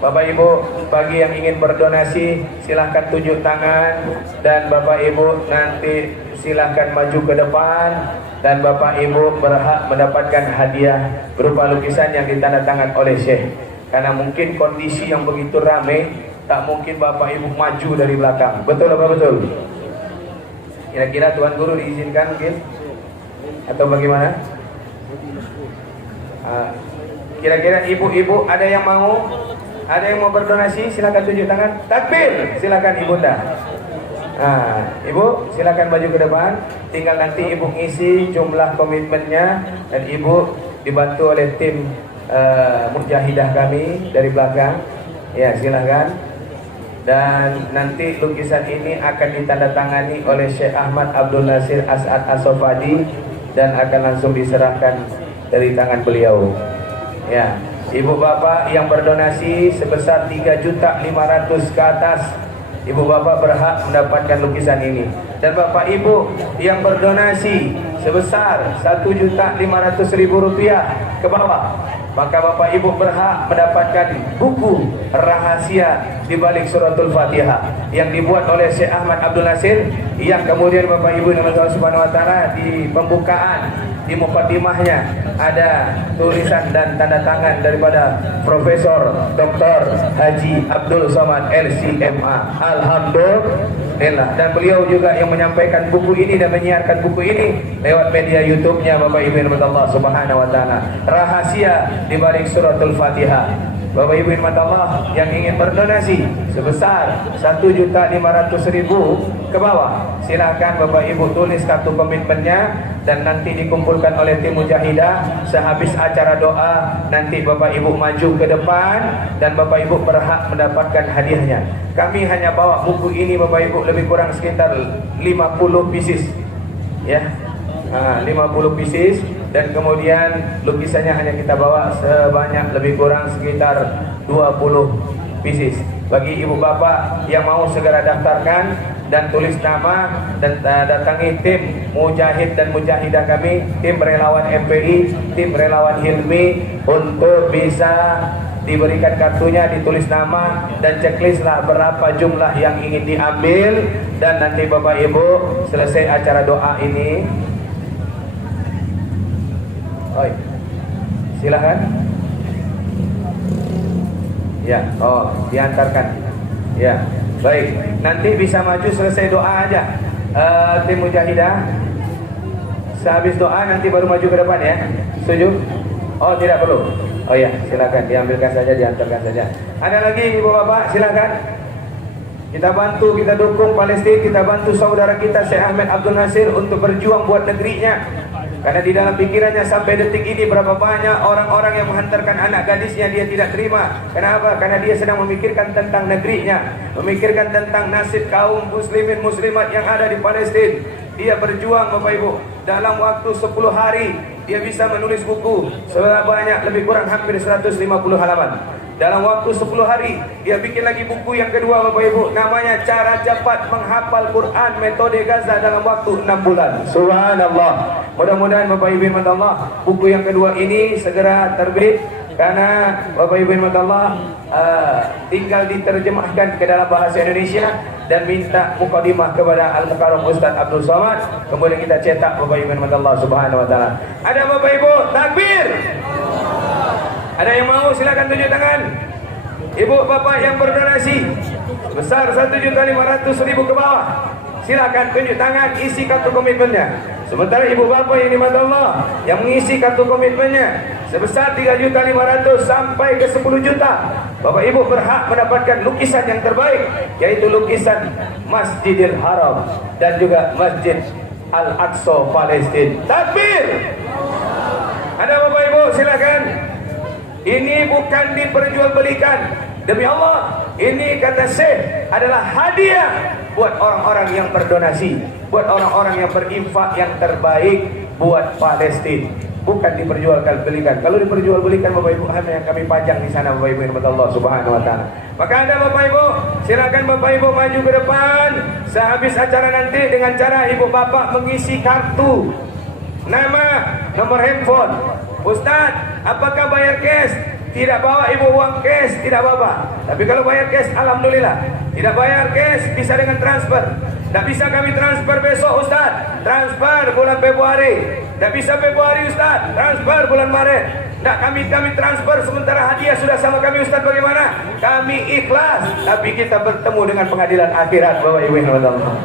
Bapak Ibu, bagi yang ingin berdonasi silahkan tunjuk tangan, dan Bapak Ibu nanti silahkan maju ke depan, dan Bapak Ibu berhak mendapatkan hadiah berupa lukisan yang ditandatangan oleh Syekh. Karena mungkin kondisi yang begitu ramai, tak mungkin Bapak Ibu maju dari belakang. Betul apa betul? Kira-kira Tuan Guru diizinkan mungkin? Atau bagaimana? Kira-kira ibu-ibu ada yang mau? Ada yang mau berdonasi? Silakan tunjuk tangan. Takbir! Silakan ibunda. Ibu silakan maju ke depan. Tinggal nanti ibu ngisi jumlah komitmennya, dan ibu dibantu oleh tim mujahidah kami dari belakang. Ya, silakan. Dan nanti lukisan ini akan ditandatangani oleh Syekh Ahmad Abdul Nasir As'ad As-Sofadi dan akan langsung diserahkan dari tangan beliau. Ya, ibu bapak yang berdonasi sebesar 3.500.000 ke atas, ibu bapak berhak mendapatkan lukisan ini. Dan bapak ibu yang berdonasi sebesar 1.500.000 rupiah ke bawah, maka bapak ibu berhak mendapatkan buku rahasia di balik suratul Fatihah yang dibuat oleh Syekh Ahmad Abdul Nasir, yang kemudian bapak ibu dengan Allah Subhanahu wa taala di pembukaan, di mukaddimahnya ada tulisan dan tanda tangan daripada Profesor Dr. Haji Abdul Somad LCMA. Alhamdulillah. Dan beliau juga yang menyampaikan buku ini dan menyiarkan buku ini lewat media YouTube-nya Bapak Ibu yang Allah Subhanahu wa taala. Rahasia di balik suratul Fatihah. Bapak Ibu yang Allah yang ingin berdonasi sebesar 1.500.000 ke bawah, silakan Bapak Ibu tulis kartu komitmennya, dan nanti dikumpulkan oleh tim mujahidah. Sehabis acara doa, nanti Bapak Ibu maju ke depan dan Bapak Ibu berhak mendapatkan hadiahnya. Kami hanya bawa buku ini Bapak Ibu lebih kurang sekitar 50 pieces, ya, 50 pieces. Dan kemudian lukisannya hanya kita bawa sebanyak lebih kurang sekitar 20 pieces. Bagi ibu bapak yang mau segera daftarkan dan tulis nama dan datangi tim mujahid dan mujahidah kami, tim relawan MPI, tim relawan Hilmi, untuk bisa diberikan kartunya, ditulis nama dan checklistlah berapa jumlah yang ingin diambil. Dan nanti Bapak Ibu selesai acara doa ini, silakan. Ya, diantarkan. Ya, baik. Nanti bisa maju selesai doa aja. Tim mujahidah. Sehabis doa nanti baru maju ke depan ya. Setuju? Oh, tidak perlu. Oh ya, silakan diambilkan saja, diantarkan saja. Ada lagi ibu bapak, silakan. Kita bantu, kita dukung Palestina, kita bantu saudara kita Syekh Ahmad Abdul Nasir untuk berjuang buat negerinya. Karena di dalam pikirannya sampai detik ini berapa banyak orang-orang yang menghantarkan anak gadisnya dia tidak terima. Kenapa? Karena dia sedang memikirkan tentang negerinya, memikirkan tentang nasib kaum muslimin muslimat yang ada di Palestina. Dia berjuang Bapak Ibu, dalam waktu 10 hari dia bisa menulis buku sebanyak lebih kurang hampir 150 halaman. Dalam waktu 10 hari dia bikin lagi buku yang kedua Bapak Ibu, namanya Cara Cepat Menghafal Quran Metode Gaza dalam waktu 6 bulan. Subhanallah. Mudah-mudahan Bapak Ibu Allah, buku yang kedua ini segera terbit. karena Bapak Ibu yang Allah tinggal diterjemahkan ke dalam bahasa Indonesia dan minta mukadimah kepada Al-Mukarram Ustaz Abdul Somad, kemudian kita cetak Bapak Ibu yang Allah Subhanahu wa taala. Ada Bapak Ibu takbir? Ada yang mau silakan tunjuk tangan. Ibu bapak yang berdonasi besar 1.500.000 ke bawah, silakan tunjuk tangan, isi kartu komitmennya. Sementara ibu bapak yang dimana Allah yang mengisi kartu komitmennya sebesar 3.500.000 sampai ke 10 juta, bapak ibu berhak mendapatkan lukisan yang terbaik, yaitu lukisan Masjidil Haram dan juga Masjid Al-Aqsa Palestina. Takbir! Ada bapak ibu silakan. Ini bukan diperjualbelikan. Demi Allah, ini kata Syekh adalah hadiah buat orang-orang yang berdonasi, buat orang-orang yang berinfak yang terbaik buat Palestina. Bukan diperjualbelikan. Kalau diperjualbelikan Bapak Ibu, hanya yang kami pajang di sana Bapak Ibu yang Allah Subhanahu wa taala. Maka ada Bapak Ibu, silakan Bapak Ibu maju ke depan sehabis acara nanti dengan cara ibu bapak mengisi kartu, nama, nomor handphone. Ustaz, apakah bayar cash? Tidak bawa ibu uang cash, tidak apa-apa. Tapi kalau bayar cash, alhamdulillah. Tidak bayar cash, bisa dengan transfer. Tidak bisa kami transfer besok Ustaz, transfer bulan Februari. Tidak bisa Februari Ustaz, transfer bulan Maret. Tidak, kami transfer sementara hadiah sudah sama kami Ustaz. Bagaimana? Kami ikhlas, tapi kita bertemu dengan pengadilan akhirat Bapak Ibu yang Allah.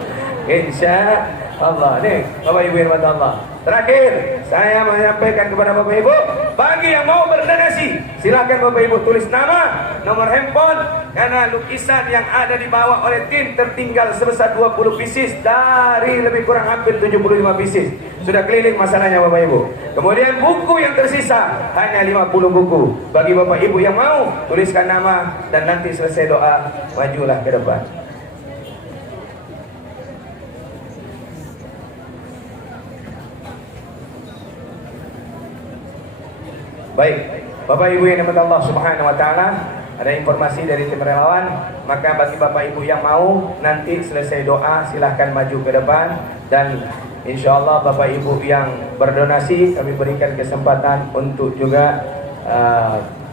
Insya Allah. Nih Bapak Ibu yang Allah. Terakhir, saya menyampaikan kepada Bapak Ibu, bagi yang mau berdonasi, silakan Bapak Ibu tulis nama, nomor handphone, karena lukisan yang ada dibawa oleh tim tertinggal sebesar 20 pieces dari lebih kurang hampir 75 pieces. Sudah keliling masalahnya Bapak Ibu. Kemudian buku yang tersisa hanya 50 buku. Bagi Bapak Ibu yang mau, tuliskan nama dan nanti selesai doa, majulah ke depan. Baik, Bapak Ibu yang dimana Allah Subhanahu wa taala, ada informasi dari tim relawan, maka bagi Bapak Ibu yang mau nanti selesai doa silahkan maju ke depan, dan insya Allah Bapak Ibu yang berdonasi kami berikan kesempatan untuk juga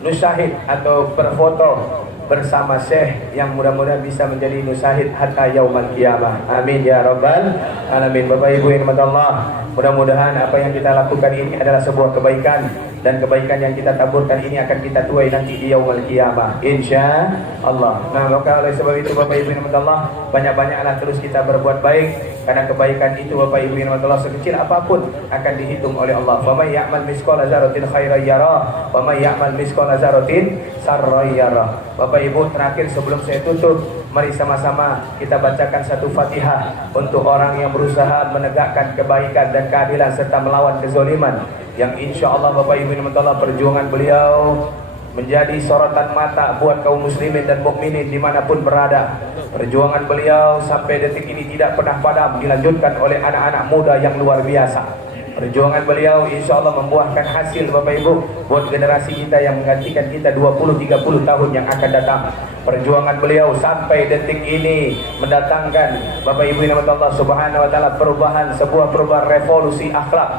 nusyahid atau berfoto bersama Syekh yang mudah-mudahan bisa menjadi nusyahid hatta yaumul qiyamah. Amin ya rabbal alamin. Bapak Ibu yang dirahmati Allah, mudah-mudahan apa yang kita lakukan ini adalah sebuah kebaikan, dan kebaikan yang kita taburkan ini akan kita tuai nanti di yaumul qiyamah insya Allah. Nah, maka oleh sebab itu Bapak Ibu yang dirahmati Allah, banyak-banyaklah terus kita berbuat baik, karena kebaikan itu Bapak Ibu yang dirahmati Allah sekecil apapun akan dihitung oleh Allah. Wa may ya'mal mithqala dzarratin khairan yarah wa may ya'mal mithqala dzarratin sarran yarah. Bapak Ibu, terakhir sebelum saya tutup, mari sama-sama kita bacakan satu Fatihah untuk orang yang berusaha menegakkan kebaikan dan keadilan serta melawan kezaliman, yang insya Allah Bapak Ibu yang dirahmati Allah, perjuangan beliau menjadi sorotan mata buat kaum muslimin dan mukminin dimanapun berada. Perjuangan beliau sampai detik ini tidak pernah padam, dilanjutkan oleh anak-anak muda yang luar biasa. Perjuangan beliau insya Allah membuahkan hasil Bapak Ibu buat generasi kita yang menggantikan kita 20-30 tahun yang akan datang. Perjuangan beliau sampai detik ini mendatangkan Bapak Ibu yang dirahmati Allah Subhanahu wa taala perubahan, sebuah perubahan revolusi akhlak.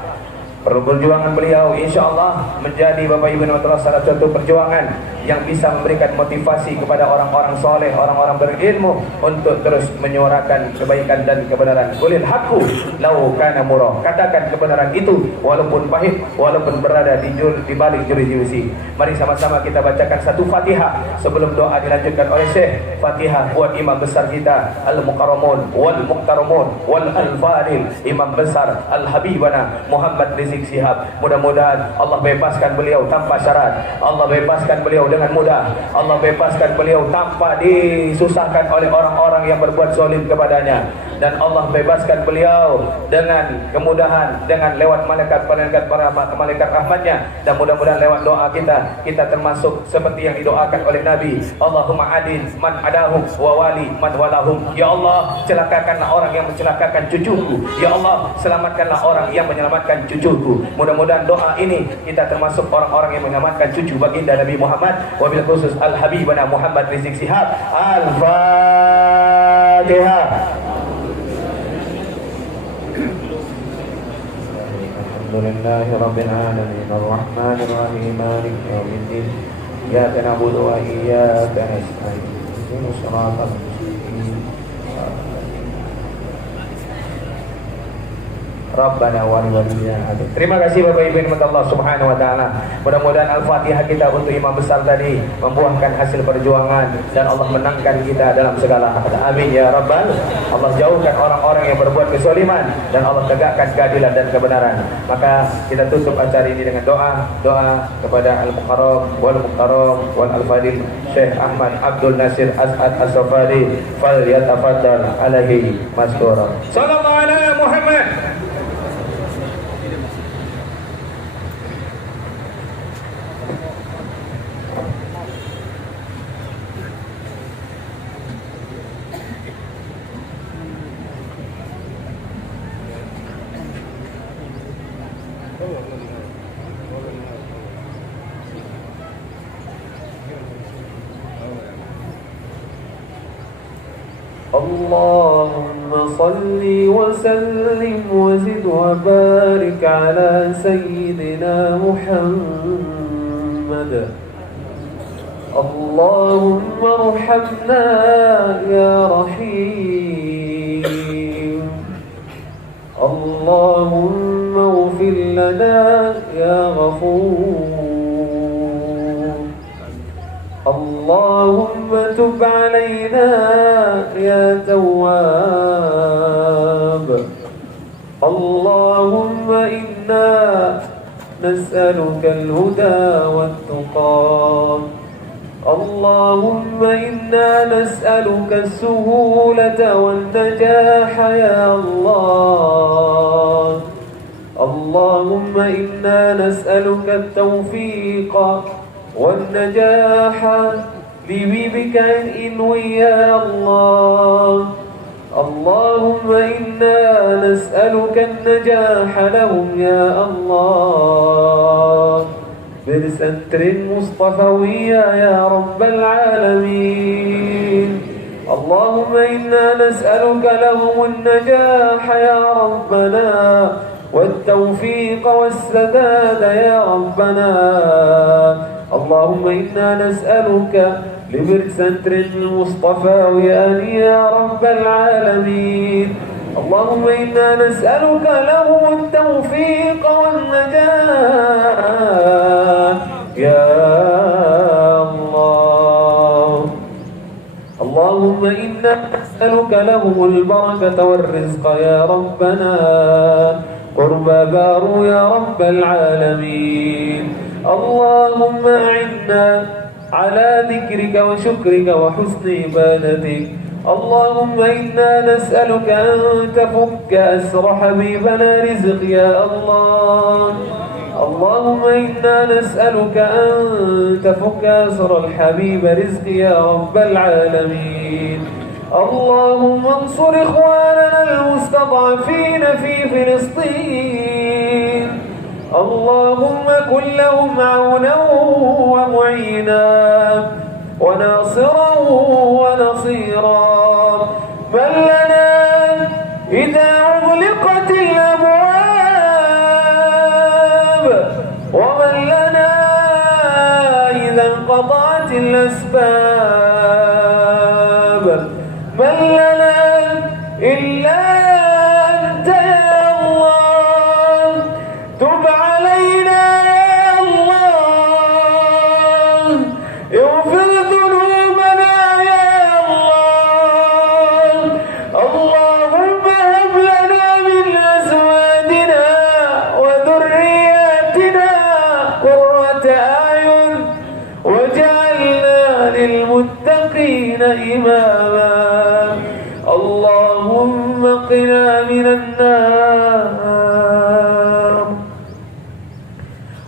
Perjuangan beliau insya Allah menjadi Bapak Ibu yang salah satu perjuangan yang bisa memberikan motivasi kepada orang-orang soleh, orang-orang berilmu untuk terus menyuarakan kebaikan dan kebenaran. Qulil haqqu law kana murah. Katakan kebenaran itu walaupun pahit, walaupun berada di balik jeruji. Mari sama-sama kita bacakan satu Fatihah sebelum doa dilanjutkan oleh Syekh. Fatihah buat imam besar kita Al-Mukarramun wal Muktaramun wal Al-Fadil, imam besar Al-Habibana Muhammad Rizik Shihab. Mudah-mudahan Allah bebaskan beliau tanpa syarat, Allah bebaskan beliau dengan mudah, Allah bebaskan beliau tanpa disusahkan oleh orang-orang yang berbuat zalim kepadanya, dan Allah bebaskan beliau dengan kemudahan, dengan lewat malaikat-malaikat para malaikat rahmatnya, dan mudah-mudahan lewat doa kita termasuk seperti yang didoakan oleh Nabi. Allahumma adil man adahum wa wali man walahum. Ya Allah, celakakanlah orang yang mencelakakan cucuku. Ya Allah, selamatkanlah orang yang menyelamatkan cucuku. Mudah-mudahan doa ini kita termasuk orang-orang yang menyelamatkan cucu baginda Nabi Muhammad, wabil khusus Al-Habibana Muhammad Rizik Shihab. Al-Fatihah. Alhamdulillahi Rabbil Alamin Ar-Rahmanir Rahim Maliki Yawmiddin Iyyaka na'budu wa iyyaka nasta'in Ihdinas siratal mustaqim Rabbana wa waliyana. Terima kasih Bapak Ibu nikmat Allah Subhanahu wa taala. Mudah-mudahan Al-Fatihah kita untuk imam besar tadi membuahkan hasil perjuangan dan Allah menangkan kita dalam segala hal. Amin ya rabbal. Allah jauhkan orang-orang yang berbuat kezaliman dan Allah tegakkan keadilan dan kebenaran. Maka kita tutup acara ini dengan doa kepada Al-Mukarram wal Al-Fadil Syekh Ahmad Abdul Nasir As'ad As-Safadi fal yatafaddal alaihi maskura. Sallallahu alaihi Muhammad. اللهم صل وسلم وزد وبارك على سيدنا محمد اللهم ارحمنا يا رحيم اللهم اغفر لنا يا غفور اللهم تب علينا يا تواب اللهم إنا نسألك الهدى والتقى اللهم إنا نسألك السهولة والنجاح يا الله اللهم إنا نسألك التوفيق والنجاح لبيبك إنوي يا الله اللهم إنا نسألك النجاح لهم يا الله بالستر المصطفوية يا رب العالمين اللهم إنا نسألك لهم النجاح يا ربنا والتوفيق والسداد يا ربنا اللهم إنا نسألك لبرك سنتر المصطفى يا رب العالمين اللهم إنا نسألك له التوفيق والنجاح يا الله اللهم إنا نسألك له البركة والرزق يا ربنا قرب بارو يا رب العالمين اللهم أعنا على ذكرك وشكرك وحسن عبادتك اللهم إنا نسألك أن تفك أسر حبيبنا رزق يا الله اللهم إنا نسألك أن تفك أسر الحبيب رزق يا رب العالمين اللهم انصر إخواننا المستضعفين في فلسطين اللهم كن لهم عونا ومعينا وناصرا ونصيرا من لنا إذا أغلقت الأبواب ومن لنا إذا انقطعت الأسباب من لنا إلا أنت يا الله تب علينا يا الله اغفر ذنوبنا يا الله اللهم هب لنا من أزواجنا وذرياتنا قرة أعين واجعلنا للمتقين إماما اللهم قنا من النار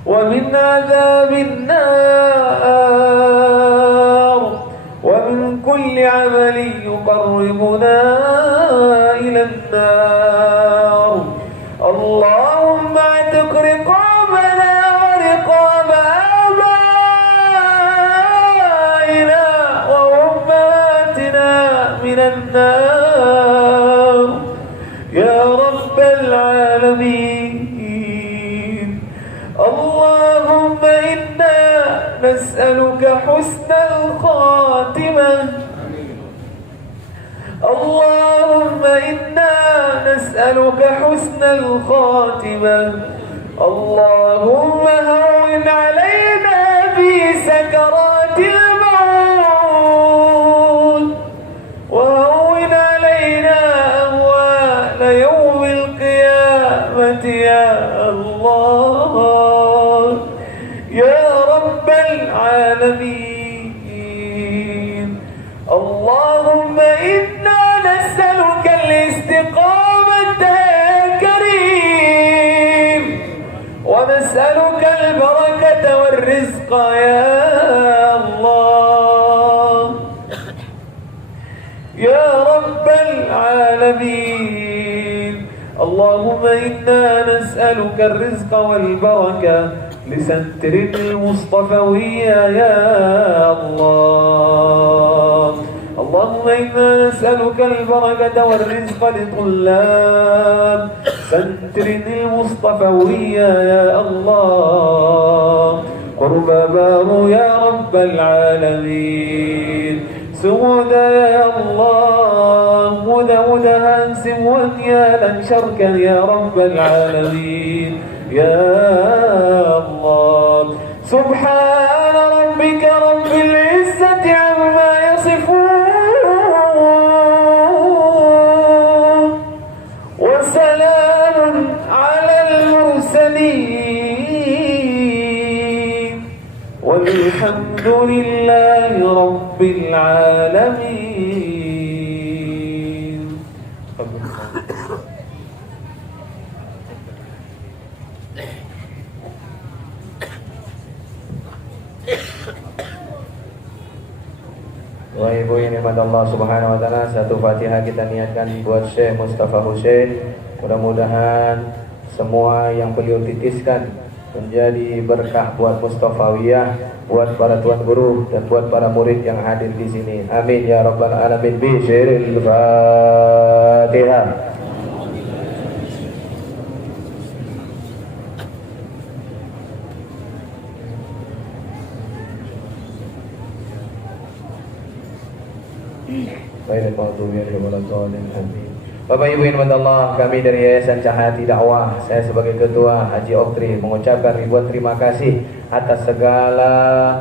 ومن عذاب النار ومن كل عمل يقربنا إلى النار اللهم اعتق رقابنا ورقاب آبائنا وأمهاتنا من النار يا رب العالمين نسألك حسن الخاتمة اللهم إنا نسألك حسن الخاتمة اللهم هون علينا في سكرات الموت وهون علينا أهوال يوم القيامة يا الله يا رب العالمين اللهم إنا نسألك الاستقامة يا كريم ونسألك البركة والرزق يا الله يا رب العالمين اللهم إنا نسألك الرزق والبركة لستر المصطفوية يا الله اللهم إنا نسألك البركة والرزق لطلاب ستر المصطفوية يا الله قرب بارو يا رب العالمين سمود يا الله مدى هانسم ونيالا شركا يا رب العالمين يا الله سبحان ربك رب العزة عما يصفون وسلام على المرسلين والحمد لله رب العالمين. Wahai ibu yang nikmat Allah Subhanahu wa taala, satu Fatihah kita niatkan buat Syekh Mustafa Hussein. Mudah-mudahan semua yang beliau titiskan menjadi berkah buat Mustafawiyah, buat para tuan guru dan buat para murid yang hadir di sini. Amin ya rabbal alamin. Bi syiril Fatihah. Bapak Ibu yang Allah, kami dari Yayasan Cahaya Dakwah, saya sebagai Ketua Haji Oktri mengucapkan ribuan terima kasih atas segala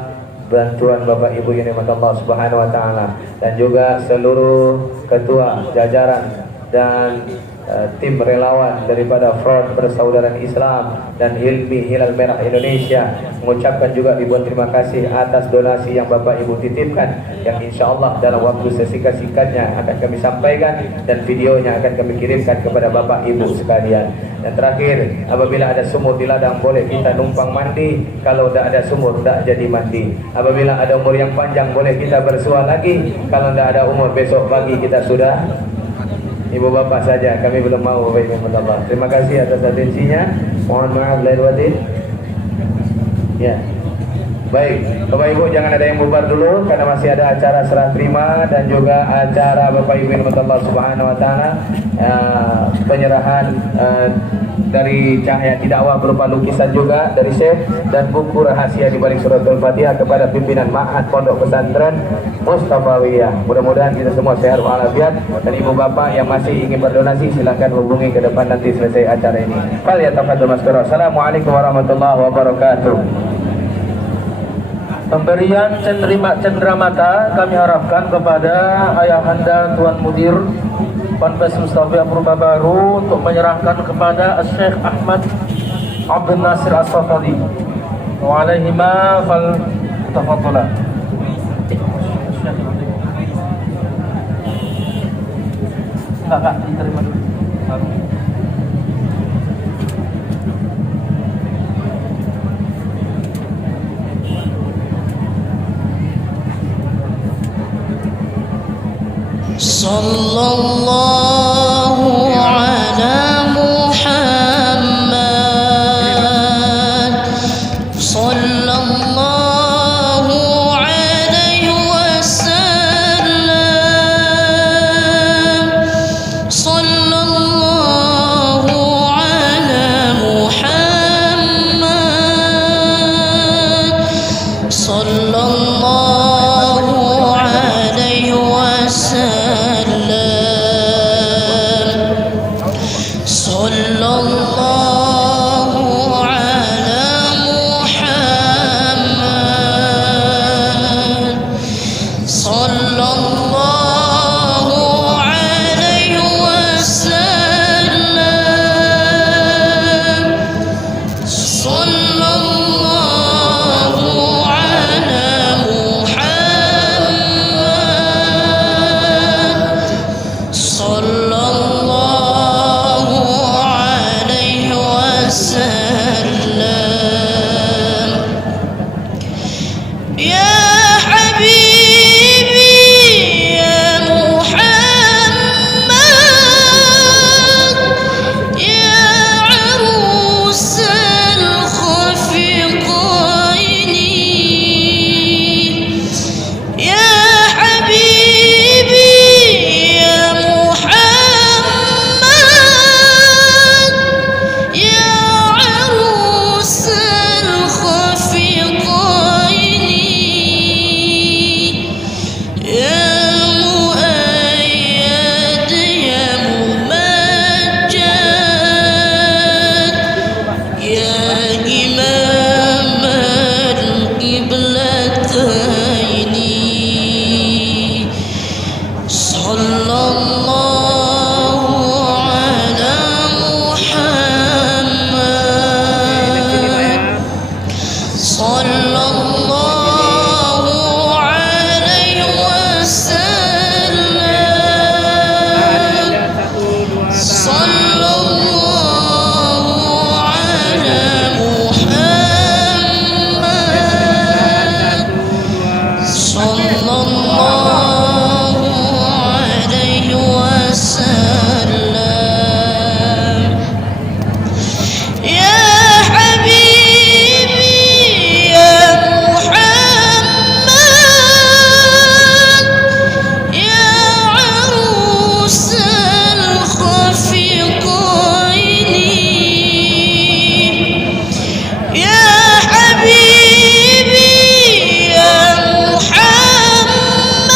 bantuan Bapak Ibu yang Allah Subhanahu wa taala dan juga seluruh ketua jajaran dan tim relawan daripada Front Persaudaraan Islam dan Hilmi Hilal Merah Indonesia mengucapkan juga ribuan terima kasih atas donasi yang Bapak Ibu titipkan, yang insya Allah dalam waktu sesingkat-singkatnya akan kami sampaikan dan videonya akan kami kirimkan kepada Bapak Ibu sekalian. Dan terakhir, apabila ada sumur di ladang boleh kita numpang mandi, kalau tidak ada sumur tidak jadi mandi. Apabila ada umur yang panjang boleh kita bersua lagi, kalau tidak ada umur besok pagi kita sudah ibu bapak saja, kami belum mau. Bapak Ibu Allah, terima kasih atas atensinya. Mohon maaf lahir batin. Ya, baik, Bapak Ibu jangan ada yang bubar dulu karena masih ada acara serah terima dan juga acara Bapak Ibu Allah Subhanahu wa taala penyerahan dari Cahaya Dakwah berupa lukisan juga dari Syekh dan buku rahasia di balik surat Al-Fatihah kepada pimpinan Ma'had Pondok Pesantren Mustafawiyah. Mudah-mudahan kita semua sehat walafiat, dan ibu bapak yang masih ingin berdonasi silahkan hubungi ke depan nanti selesai acara ini. Falyatafadhal maskura. Assalamualaikum warahmatullahi wabarakatuh. Pemberian cenderamata kami harapkan kepada Ayahanda Tuan Mudir Ponpes Mustafawiyah Purba Baru untuk menyerahkan kepada Syekh Ahmad Abdul Nasir As-Safadi. Wa alaihima fal tafadhala. Enggak, diterima dulu. Sallallahu ala Muhammad sallallahu alaihi wasallam sallallahu ala Muhammad صلى الله عليه وسلم صلى الله على محمد صلى الله عليه وسلم صلى الله على محمد صلى الله عليه وسلم يا حبيبي يا محمد يا عروس الخفقين يا حبيبي يا محمد يا عروس الخفقين يا مؤيد يا ممجد يا إمام القبلتين صلى الله على محمد صلى الله عليه وسلم صلى الله على محمد صلى الله عليه وسلم يا حبيبي يا محمد يا عروس الخفقين يا حبيبي يا محمد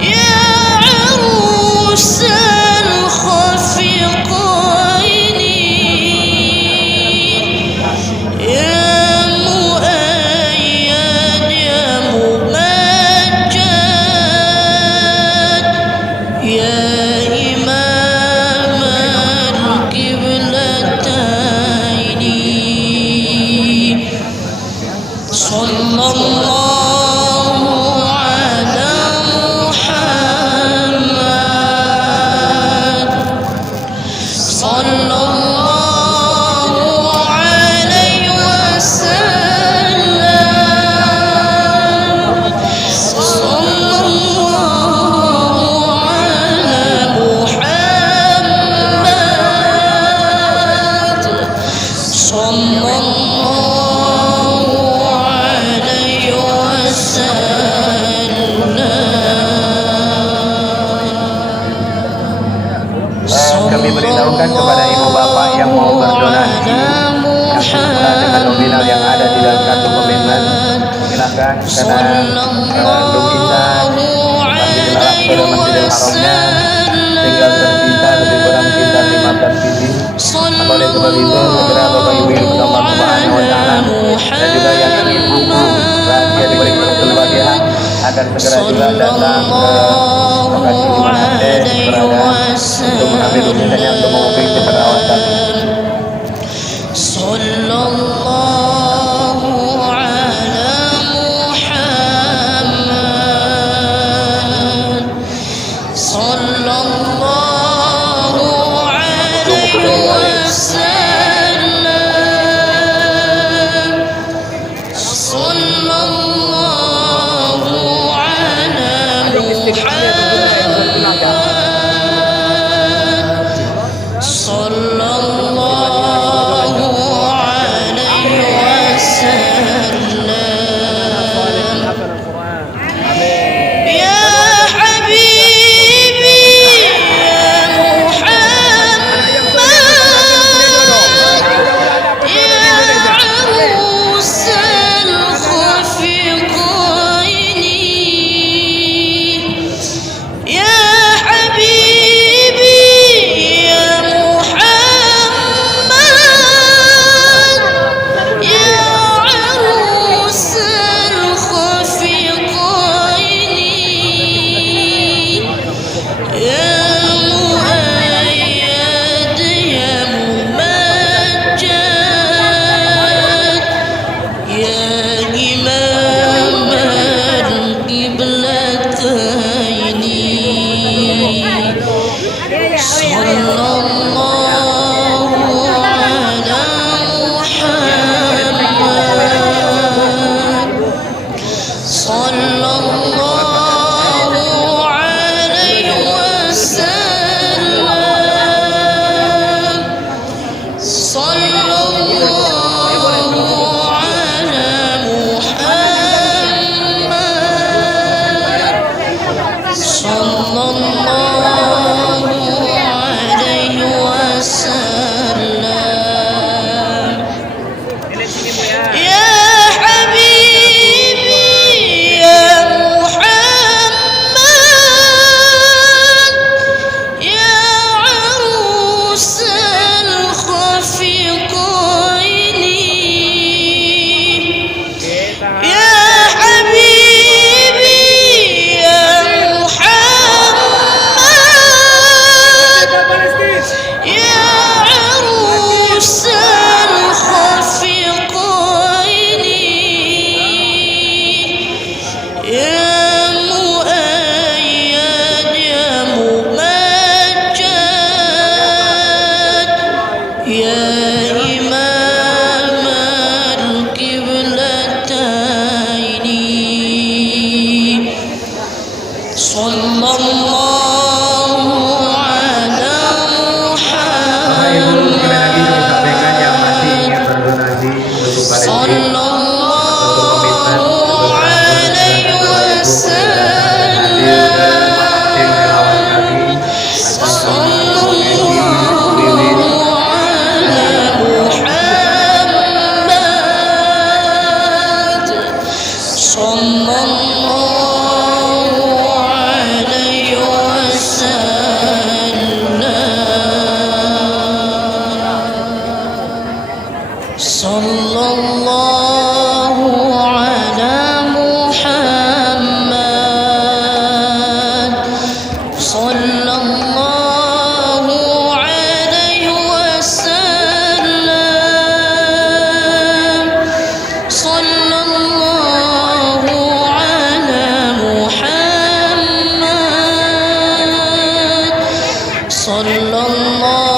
يا عروس الخفقين يا مؤيد يا ممجد يا إمام القبلتين صلى الله على محمد صلى الله عليه وسلم صلى الله على محمد صلى الله عليه وسلم Kami beritahukan kepada ibu bapak yang mau berdonasi yang berhubungan dengan nominal yang ada di dalam kartu komitmen, silakan karena lukisan Masjidil Aqsa dan Masjidil Haramnya tinggal tersisa lebih kurang sekitar 15 biji. Maka oleh sebab itu segera bapak ibu yang Allah Subhanahu wa taala dan juga yang ingin buku rahasia dibalik Suratul Fatihah akan segera juga datang ke lokasi di mana Anda berada untuk mengambil lukisannya untuk memiliki perawatan. صلى الله على محمد صلى الله عليه وسلم صلى الله على محمد صلى الله عليه وسلم يا حبيبي يا محمد يا عروس يا حبيبي يا محمد يا عروس الخفقين يا حبيبي يا محمد يا عروس الخفقين يا مؤيد يا ممجد يا إمام القبلتين صلى الله على Ibu sekali lagi kami sampaikan yang masih محمد ingin berdonasi untuk Pak صلى Desi الله عليه وسلم tim relawan kami صلى الله على محمد صلى الله عليه وسلم صلى الله على محمد صلى الله عليه وسلم صلى الله على محمد صلى الله